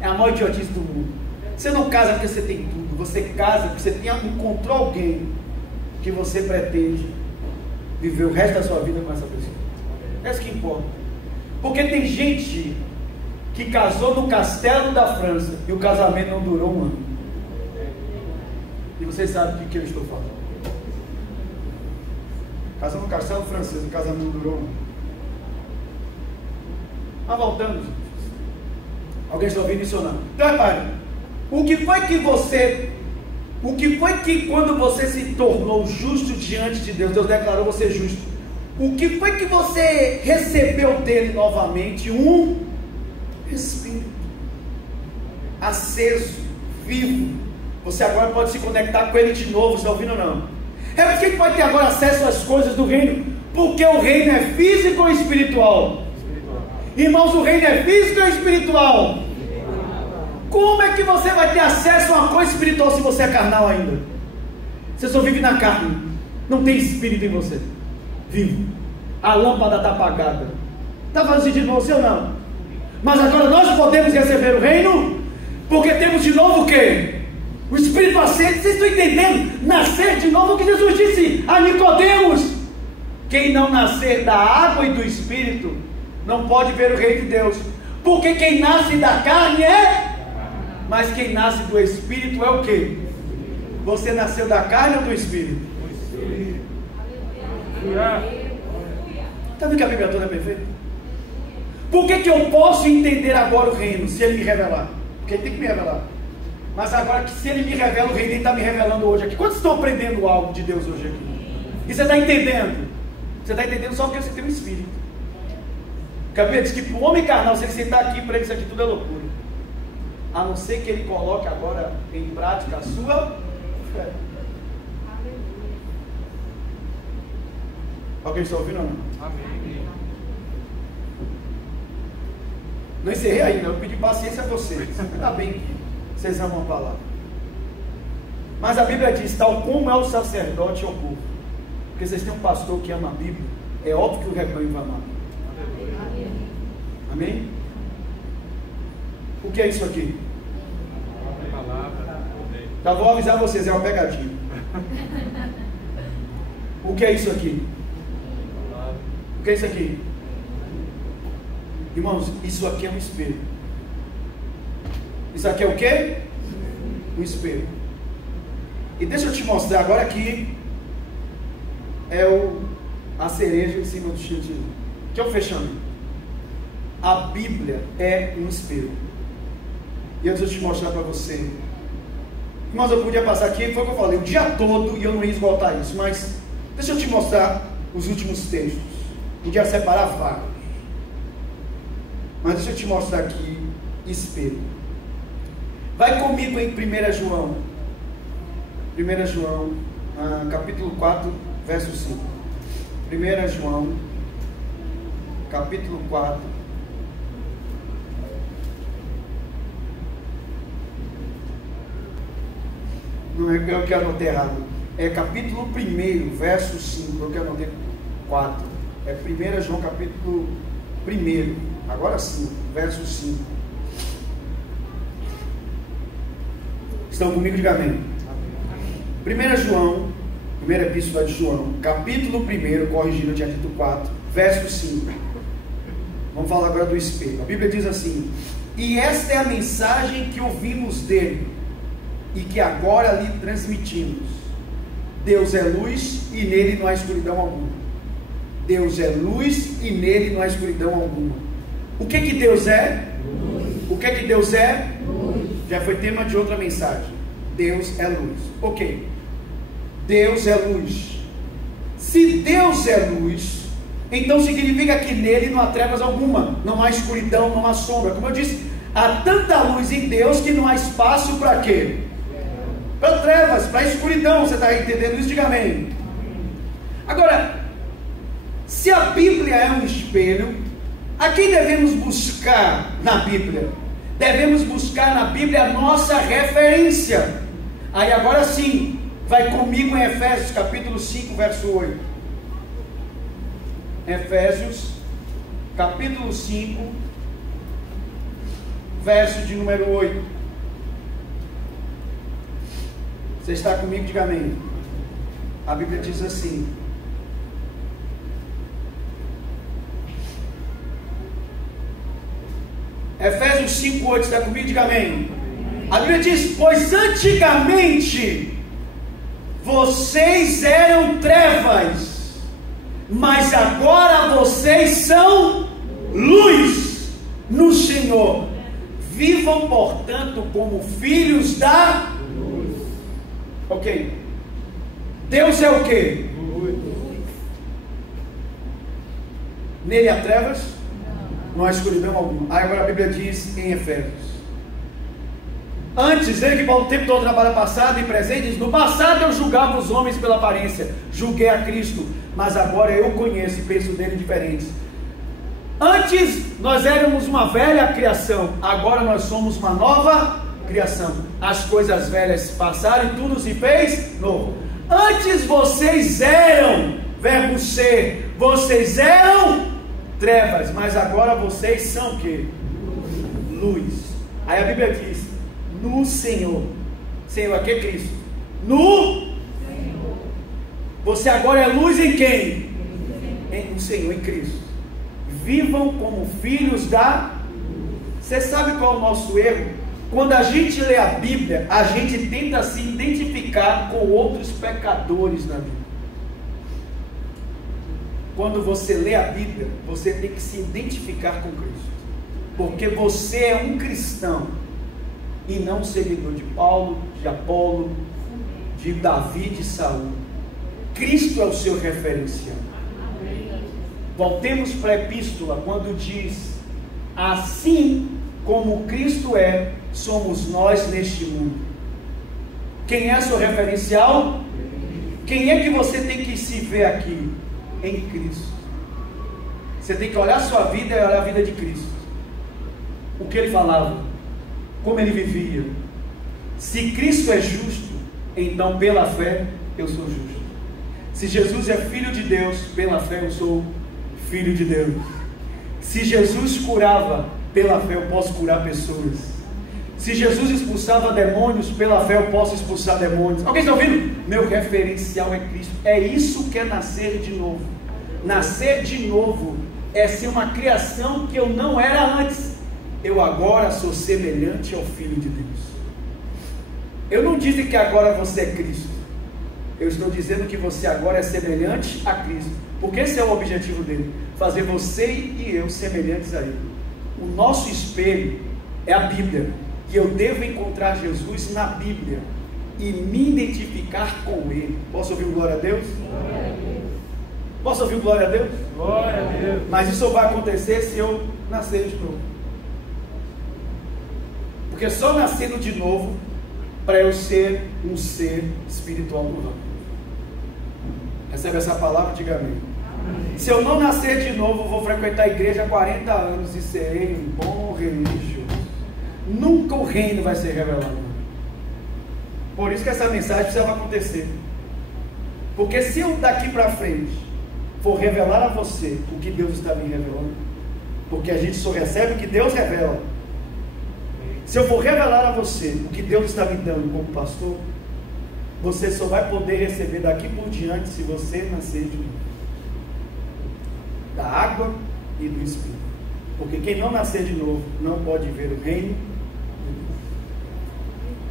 É a maior idiotice do mundo. Você não casa porque você tem tudo. Você casa porque você encontrou alguém que você pretende viver o resto da sua vida com essa pessoa. É isso que importa. Porque tem gente que casou no castelo da França e o casamento não durou um ano. E vocês sabem do que eu estou falando. Casamos no Castelo Francês, o casamento durou. Mas voltando. Alguém está ouvindo isso ou não? Então, repare. O que foi que quando você se tornou justo diante de Deus, Deus declarou você justo? O que foi que você recebeu dele novamente? Um Espírito aceso, vivo. Você agora pode se conectar com ele de novo, você está ouvindo ou não? É por que pode ter agora acesso às coisas do reino? Porque o reino é físico ou espiritual? Irmãos, o reino é físico ou espiritual? Como é que você vai ter acesso a uma coisa espiritual se você é carnal ainda? Você só vive na carne, não tem espírito em você. Vivo. A lâmpada está apagada. Está fazendo sentido para você ou não? Mas agora nós podemos receber o reino, porque temos de novo o quê? O Espírito aceso. Vocês estão entendendo? Nascer de novo, o que Jesus disse a Nicodemos: quem não nascer da água e do Espírito não pode ver o reino de Deus. Porque quem nasce da carne é, mas quem nasce do Espírito é o quê? Você nasceu da carne ou do Espírito? Está vendo que a Bíblia toda é perfeita? Por que eu posso entender agora o reino se ele me revelar? Porque ele tem que me revelar. Mas agora que se ele me revela o reino, ele está me revelando hoje aqui. Quantos estão aprendendo algo de Deus hoje aqui? E você está entendendo? Você está entendendo só porque você tem um Espírito. Porque a Bíblia diz que para o homem carnal, se ele sentar aqui, para ele isso aqui tudo é loucura. A não ser que ele coloque agora em prática a sua fé. Alguém está ouvindo ou não? Amém. Não encerrei ainda, eu pedi paciência a vocês. Ainda bem que vocês amam a palavra. Mas a Bíblia diz, tal como é o sacerdote ao povo. Porque vocês têm um pastor que ama a Bíblia, é óbvio que o rebanho vai amar. Amém? O que é isso aqui? Já vou avisar vocês, é uma pegadinha. O que é isso aqui? O que é isso aqui? Irmãos, isso aqui é um espelho. Isso aqui é o quê? Um espelho. E deixa eu te mostrar agora aqui. É a cereja em cima do chantilly. Que é o fechamento. A Bíblia é um espelho. E antes eu te mostrar para você. Irmãos, eu podia passar aqui, foi o que eu falei, o dia todo, e eu não ia esgotar isso. Mas deixa eu te mostrar os últimos textos. Podia separar vários. Mas deixa eu te mostrar aqui espelho. Vai comigo em 1 João. 1 João, capítulo 4, verso 5. 1 João, capítulo 4. Não é eu que anotei errado. É capítulo 1, verso 5. Eu que anotei 4. É 1 João, capítulo 1. Agora sim, verso 5. Estão comigo? Diga amém. 1 João, primeira epístola de João, capítulo 1, corrigindo, eu tinha dito 4, verso 5. Vamos falar agora do espelho. A Bíblia diz assim: e esta é a mensagem que ouvimos dele e que agora lhe transmitimos. Deus é luz e nele não há escuridão alguma. Deus é luz e nele não há escuridão alguma. O que Deus é? Luz. O que Deus é? Luz. Já foi tema de outra mensagem. Deus é luz. Ok. Deus é luz. Se Deus é luz, então significa que nele não há trevas alguma, não há escuridão, não há sombra. Como eu disse, há tanta luz em Deus que não há espaço para quê? Para trevas, para escuridão. Você está entendendo isso? Diga amém. Agora, se a Bíblia é um espelho, a quem devemos buscar na Bíblia? Devemos buscar na Bíblia a nossa referência. Aí agora sim, vai comigo em Efésios capítulo 5, verso 8. Efésios capítulo 5, verso de número 8. Você está comigo? Diga amém. A Bíblia diz assim: Efésios 5:8, está comigo? Diga amém. A Bíblia diz: pois antigamente vocês eram trevas, mas agora vocês são luz no Senhor. Vivam, portanto, como filhos da luz. Ok. Deus é o quê? Luz. Nele há trevas? Não há escuridão alguma. Aí agora a Bíblia diz em Efésios. Antes, ele que Paulo o tempo todo trabalha passado e presente, diz: no passado eu julgava os homens pela aparência, julguei a Cristo, mas agora eu conheço e penso dele diferente. Antes nós éramos uma velha criação, agora nós somos uma nova criação. As coisas velhas passaram e tudo se fez novo. Antes vocês eram, verbo ser, vocês eram trevas, mas agora vocês são o quê? Luz. Aí a Bíblia diz: no Senhor. Senhor aqui é Cristo. No Senhor. Você agora é luz em quem? No Senhor, em Cristo. Vivam como filhos da... Você sabe qual é o nosso erro? Quando a gente lê a Bíblia, a gente tenta se identificar com outros pecadores na Bíblia. Quando você lê a Bíblia, você tem que se identificar com Cristo, porque você é um cristão e não um seguidor de Paulo, de Apolo, de Davi, de Saul. Cristo é o seu referencial. Voltemos para a epístola, quando diz: assim como Cristo é, somos nós neste mundo. Quem é seu referencial? Quem é que você tem que se ver aqui? Em Cristo. Você tem que olhar a sua vida e olhar a vida de Cristo. O que ele falava, como ele vivia. Se Cristo é justo, então pela fé eu sou justo. Se Jesus é filho de Deus, pela fé eu sou filho de Deus. Se Jesus curava, pela fé eu posso curar pessoas. Se Jesus expulsava demônios, pela fé eu posso expulsar demônios. Alguém está ouvindo? Meu referencial é Cristo. É isso que é nascer de novo. Nascer de novo é ser uma criação que eu não era antes. Eu agora sou semelhante ao Filho de Deus. Eu não disse que agora você é Cristo. Eu estou dizendo que você agora é semelhante a Cristo. Porque esse é o objetivo dele. Fazer você e eu semelhantes a Ele. O nosso espelho é a Bíblia. E eu devo encontrar Jesus na Bíblia e me identificar com Ele. Posso ouvir um glória a Deus? Glória a Deus. Posso ouvir um glória a Deus? Glória a Deus. Mas isso só vai acontecer se eu nascer de novo. Porque só nascendo de novo para eu ser um ser espiritual novo. Recebe essa palavra? Diga amém. Se eu não nascer de novo, vou frequentar a igreja há 40 anos e serei um bom religioso. Nunca o reino vai ser revelado. Por isso que essa mensagem precisa acontecer. Porque se eu daqui para frente for revelar a você o que Deus está me revelando, porque a gente só recebe o que Deus revela. Se eu for revelar a você o que Deus está me dando como pastor, você só vai poder receber daqui por diante se você nascer de novo. Da água e do Espírito. Porque quem não nascer de novo não pode ver o reino.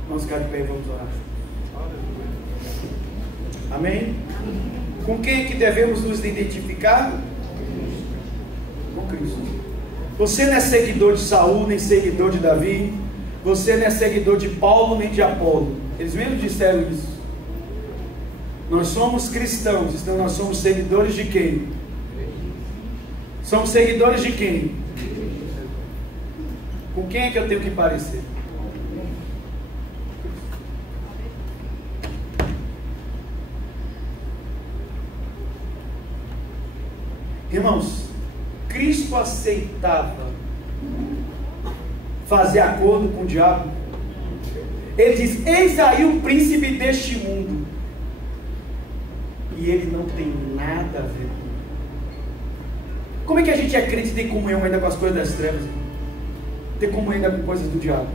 Vamos ficar de pé e vamos orar. Amém? Com quem é que devemos nos identificar? Com Cristo. Você não é seguidor de Saul, nem seguidor de Davi. Você não é seguidor de Paulo, nem de Apolo. Eles mesmos disseram isso. Nós somos cristãos, então nós somos seguidores de quem? Somos seguidores de quem? Com quem é que eu tenho que parecer? Irmãos, Cristo aceitava fazer acordo com o diabo. Ele diz: eis aí o príncipe deste mundo. E ele não tem nada a ver com ele. Como é que a gente é crente e tem comunhão ainda com as coisas das trevas? Tem comunhão ainda com coisas do diabo?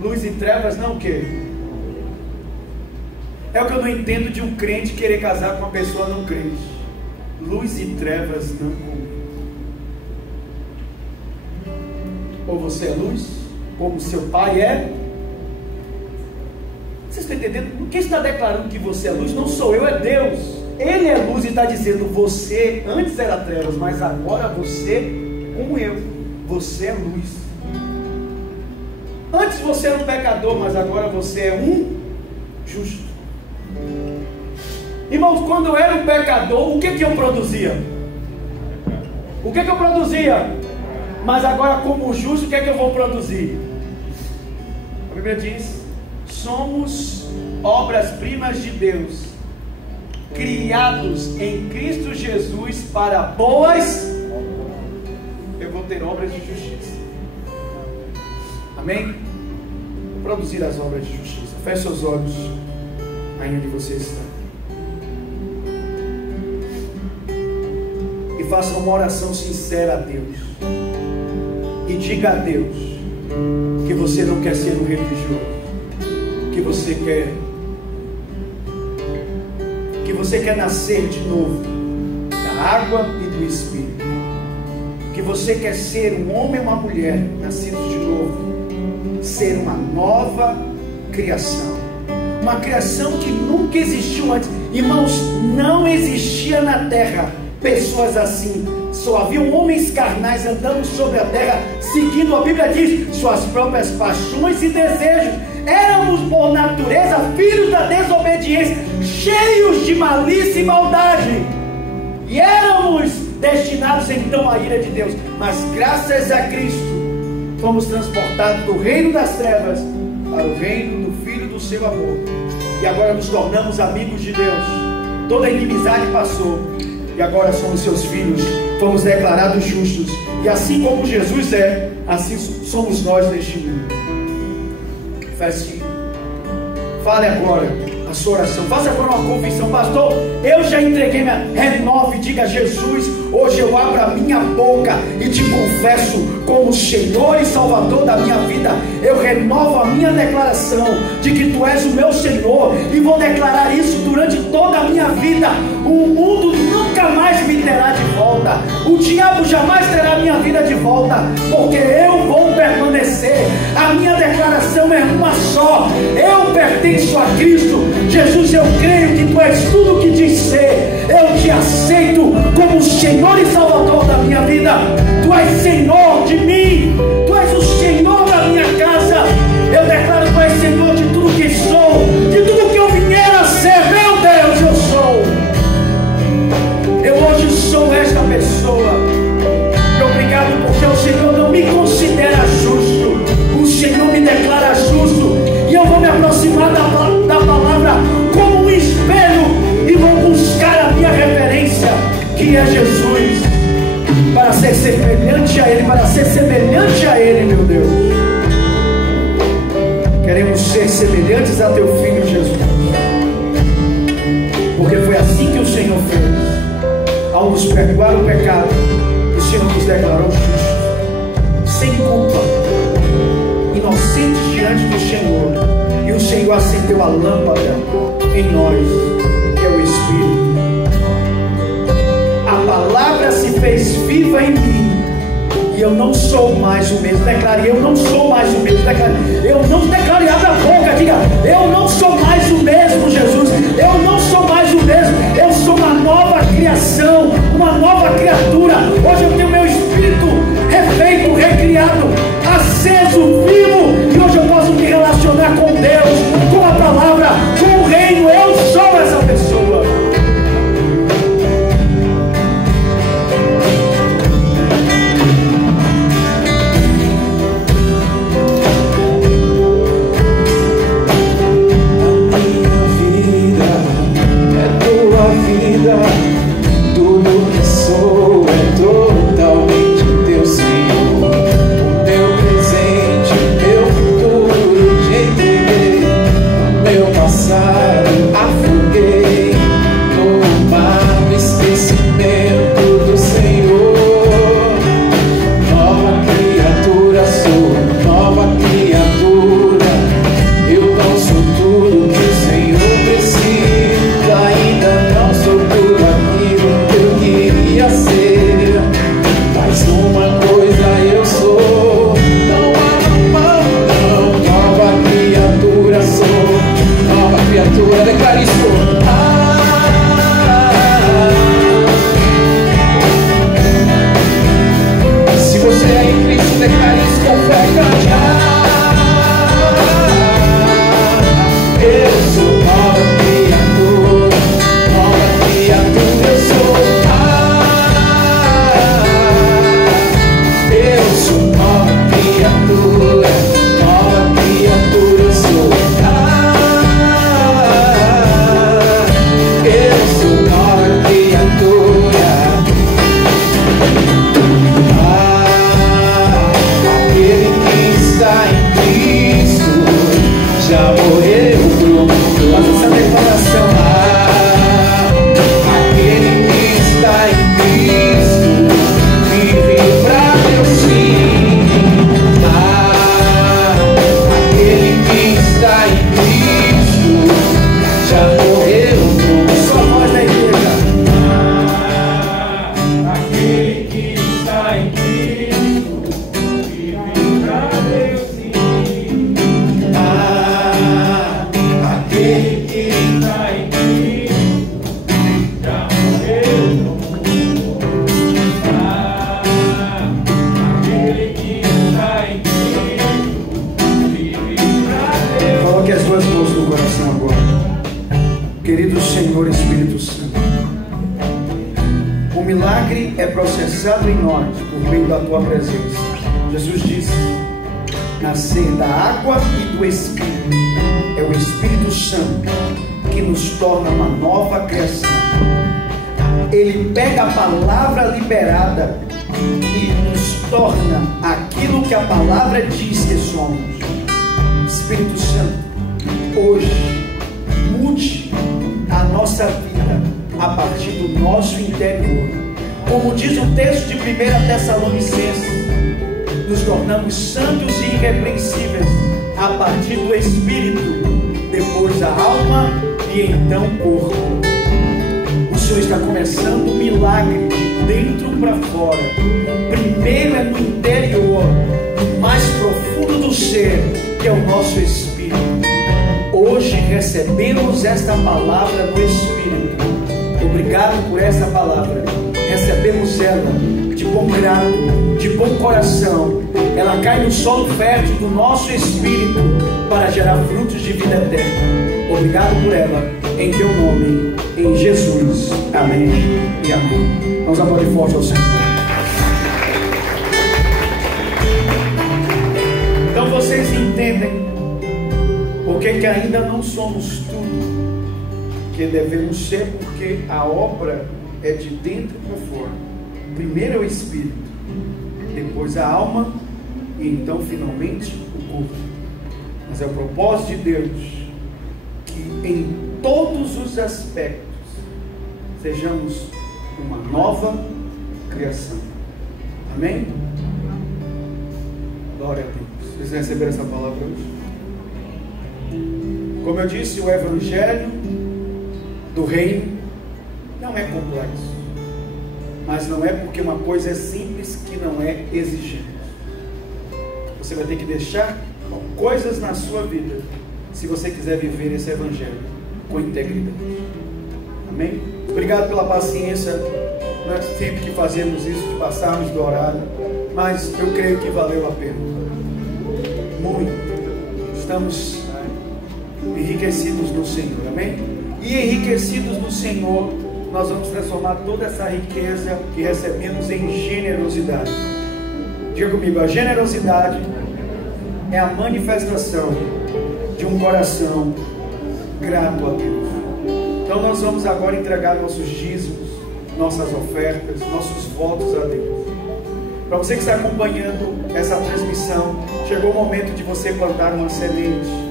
Luz e trevas não o quê? É o que eu não entendo de um crente querer casar com uma pessoa não crente. Luz e trevas não comunham. Ou você é luz, como seu pai é. Vocês estão entendendo? Quem está declarando que você é luz não sou eu, é Deus. Ele é luz e está dizendo, você antes era trevas, mas agora você, como eu, você é luz. Antes você era um pecador, mas agora você é um justo. Irmãos, quando eu era um pecador, o que eu produzia? O que eu produzia? Mas agora, como justo, o que eu vou produzir? A Bíblia diz, somos obras-primas de Deus, criados em Cristo Jesus para boas. Eu vou ter obras de justiça. Amém? Vou produzir as obras de justiça. Feche seus olhos aí onde você está. E faça uma oração sincera a Deus. E diga a Deus que você não quer ser um religioso, que você quer nascer de novo da água e do Espírito, que você quer ser um homem ou uma mulher nascidos de novo, ser uma nova criação, uma criação que nunca existiu antes. Irmãos, não existia na terra pessoas assim. Só haviam homens carnais andando sobre a terra, seguindo, a Bíblia diz, suas próprias paixões e desejos. Éramos por natureza filhos da desobediência, cheios de malícia e maldade, e éramos destinados então à ira de Deus. Mas graças a Cristo fomos transportados do reino das trevas para o reino do Filho do seu amor, e agora nos tornamos amigos de Deus. Toda a inimizade passou e agora somos seus filhos, fomos declarados justos, e assim como Jesus é, assim somos nós neste mundo. Feche, fale agora a sua oração, faça agora uma confissão. Pastor, eu já entreguei renove, diga: Jesus, hoje eu abro a minha boca e te confesso como Senhor e Salvador da minha vida. Eu renovo a minha declaração de que Tu és o meu Senhor, e vou declarar isso durante toda a minha vida. O mundo nunca mais me terá de volta, o diabo jamais terá minha vida de volta, porque eu vou permanecer. A minha declaração é uma só: eu pertenço a Cristo. Jesus, eu creio que Tu és tudo o que diz ser. Eu te aceito como Senhor e Salvador da minha vida. Tu és Senhor de mim, Tu és o Senhor da minha casa. Eu declaro que Tu és Senhor de tudo que sou, de tudo que eu vier a ser. Meu Deus, eu sou. Eu hoje sou esta pessoa. E obrigado porque o Senhor não me considera justo, o Senhor me declara justo. E eu vou me aproximar da palavra como um espelho e vou buscar a minha referência, que é Jesus, para ser semelhante a Ele, meu Deus. Queremos ser semelhantes a Teu Filho Jesus, porque foi assim que o Senhor fez. Ao nos perdoar o pecado, o Senhor nos declarou justos, sem culpa, inocentes diante do Senhor. E o Senhor acendeu a lâmpada em nós, que é o Espírito. A palavra se fez viva em mim, e eu não sou mais o mesmo. Declare: eu não sou mais o mesmo. Declare: eu não. Declare, abra a boca, diga: eu não sou mais o mesmo, Jesus. Eu não sou mais o mesmo. Eu sou uma nova criação, uma nova criatura. Hoje eu tenho meu espírito refeito, recriado, aceso, vivo, e hoje eu posso me relacionar com Deus, com a palavra, com o reino. Eu sou essa pessoa. Tudo que sou é totalmente Teu, Senhor. O meu presente, o meu futuro te entreguei, o meu passado afoguei no mar do esquecimento do Senhor. Nova criatura sou, nova criatura. Eu não sou tudo que o Senhor precisa, ainda não sou tudo aquilo que eu queria ser, mas uma coisa eu sou, não abro mão não. Nova criatura sou, nova criatura. Declare isso. declare isso com fé, cantar. Eu sou nova criatura, eu sou. Eu sou nova criatura, eu sou. Eu sou nova criatura. Aquele que está em Cristo já morreu pro mundo. Faça essa declaração. Aquele que está em Cristo vive pra Deus sim. Aquele que está em Cristo já morreu pro mundo. Só voz da igreja. Aquele que está em Cristo vive pra Deus sim. Aquele que está em Cristo já morreu no mundo. Aquele que está em Cristo vive pra Deus. Coloque as duas mãos no coração agora. Querido Senhor Espírito Santo, o milagre é processado em nós por meio da Tua presença. Jesus disse: nascer da água e do Espírito. É o Espírito Santo que nos torna uma nova criação. Ele pega a palavra liberada e nos torna aquilo que a palavra diz que somos. Espírito Santo, hoje mude a nossa vida a partir do nosso interior. Como diz o texto de 1 Tessalonicenses, nos tornamos santos e irrepreensíveis a partir do Espírito, depois a alma e então o corpo. O Senhor está começando um milagre de dentro para fora. Primeiro é no interior, no mais profundo do ser, que é o nosso Espírito. Hoje recebemos esta palavra no Espírito. Obrigado por essa palavra. Recebemos ela de bom grado, de bom coração. Ela cai no solo fértil do nosso espírito para gerar frutos de vida eterna. Obrigado por ela, em teu nome, em Jesus. Amém e amém. Vamos aplaudir forte ao Senhor. Então vocês entendem por que ainda não somos tudo que devemos ser, porque a obra é de dentro para fora. Primeiro é o Espírito, depois a alma e então finalmente o corpo. Mas é o propósito de Deus que em todos os aspectos sejamos uma nova criação. Amém? Glória a Deus. Vocês receberam essa palavra hoje? Como eu disse, o Evangelho do Reino não é complexo, mas não é porque uma coisa é simples que não é exigente. Você vai ter que deixar coisas na sua vida se você quiser viver esse Evangelho com integridade. Amém? Obrigado pela paciência. Não é sempre que fazemos isso, de passarmos do horário, mas eu creio que valeu a pena. Muito. Estamos enriquecidos no Senhor, amém? E enriquecidos no Senhor, nós vamos transformar toda essa riqueza que recebemos em generosidade. Diga comigo, a generosidade é a manifestação de um coração grato a Deus. Então nós vamos agora entregar nossos dízimos, nossas ofertas, nossos votos a Deus. Para você que está acompanhando essa transmissão, chegou o momento de você plantar uma semente.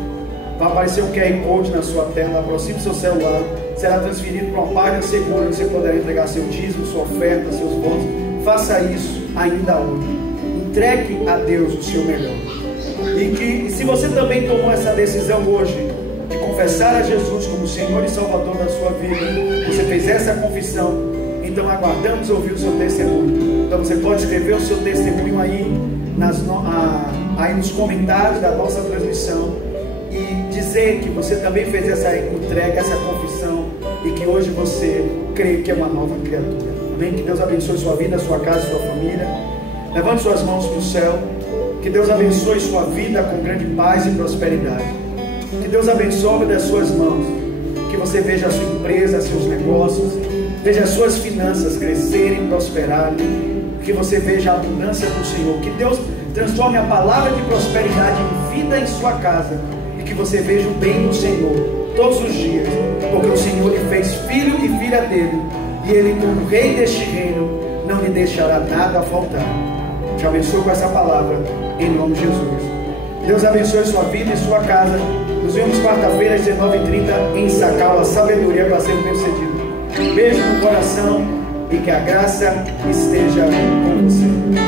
Vai aparecer um QR Code na sua tela, aproxime seu celular, será transferido para uma página segura, onde você poderá entregar seu dízimo, sua oferta, seus votos. Faça isso ainda hoje. Entregue a Deus o seu melhor. E se você também tomou essa decisão hoje, de confessar a Jesus como Senhor e Salvador da sua vida, você fez essa confissão, então aguardamos ouvir o seu testemunho. Então você pode escrever o seu testemunho aí nos comentários da nossa transmissão e dizer que você também fez essa entrega, essa confissão, e que hoje você crê que é uma nova criatura. Amém? Que Deus abençoe sua vida, sua casa, sua família. Levante suas mãos para o céu. Que Deus abençoe sua vida com grande paz e prosperidade. Que Deus abençoe das suas mãos. Que você veja a sua empresa, seus negócios, veja as suas finanças crescerem, prosperarem. Que você veja a abundância do Senhor. Que Deus transforme a palavra de prosperidade em vida em sua casa. E que você veja o bem do Senhor todos os dias. Porque o Senhor lhe fez filho e filha dele. E ele, como rei deste reino, não lhe deixará nada a faltar. Te abençoe com essa palavra, em nome de Jesus. Deus abençoe sua vida e sua casa. Nos vemos quarta-feira às 19h30 em Sacal, a sabedoria para ser bem-sucedido. Beijo no coração e que a graça esteja com você.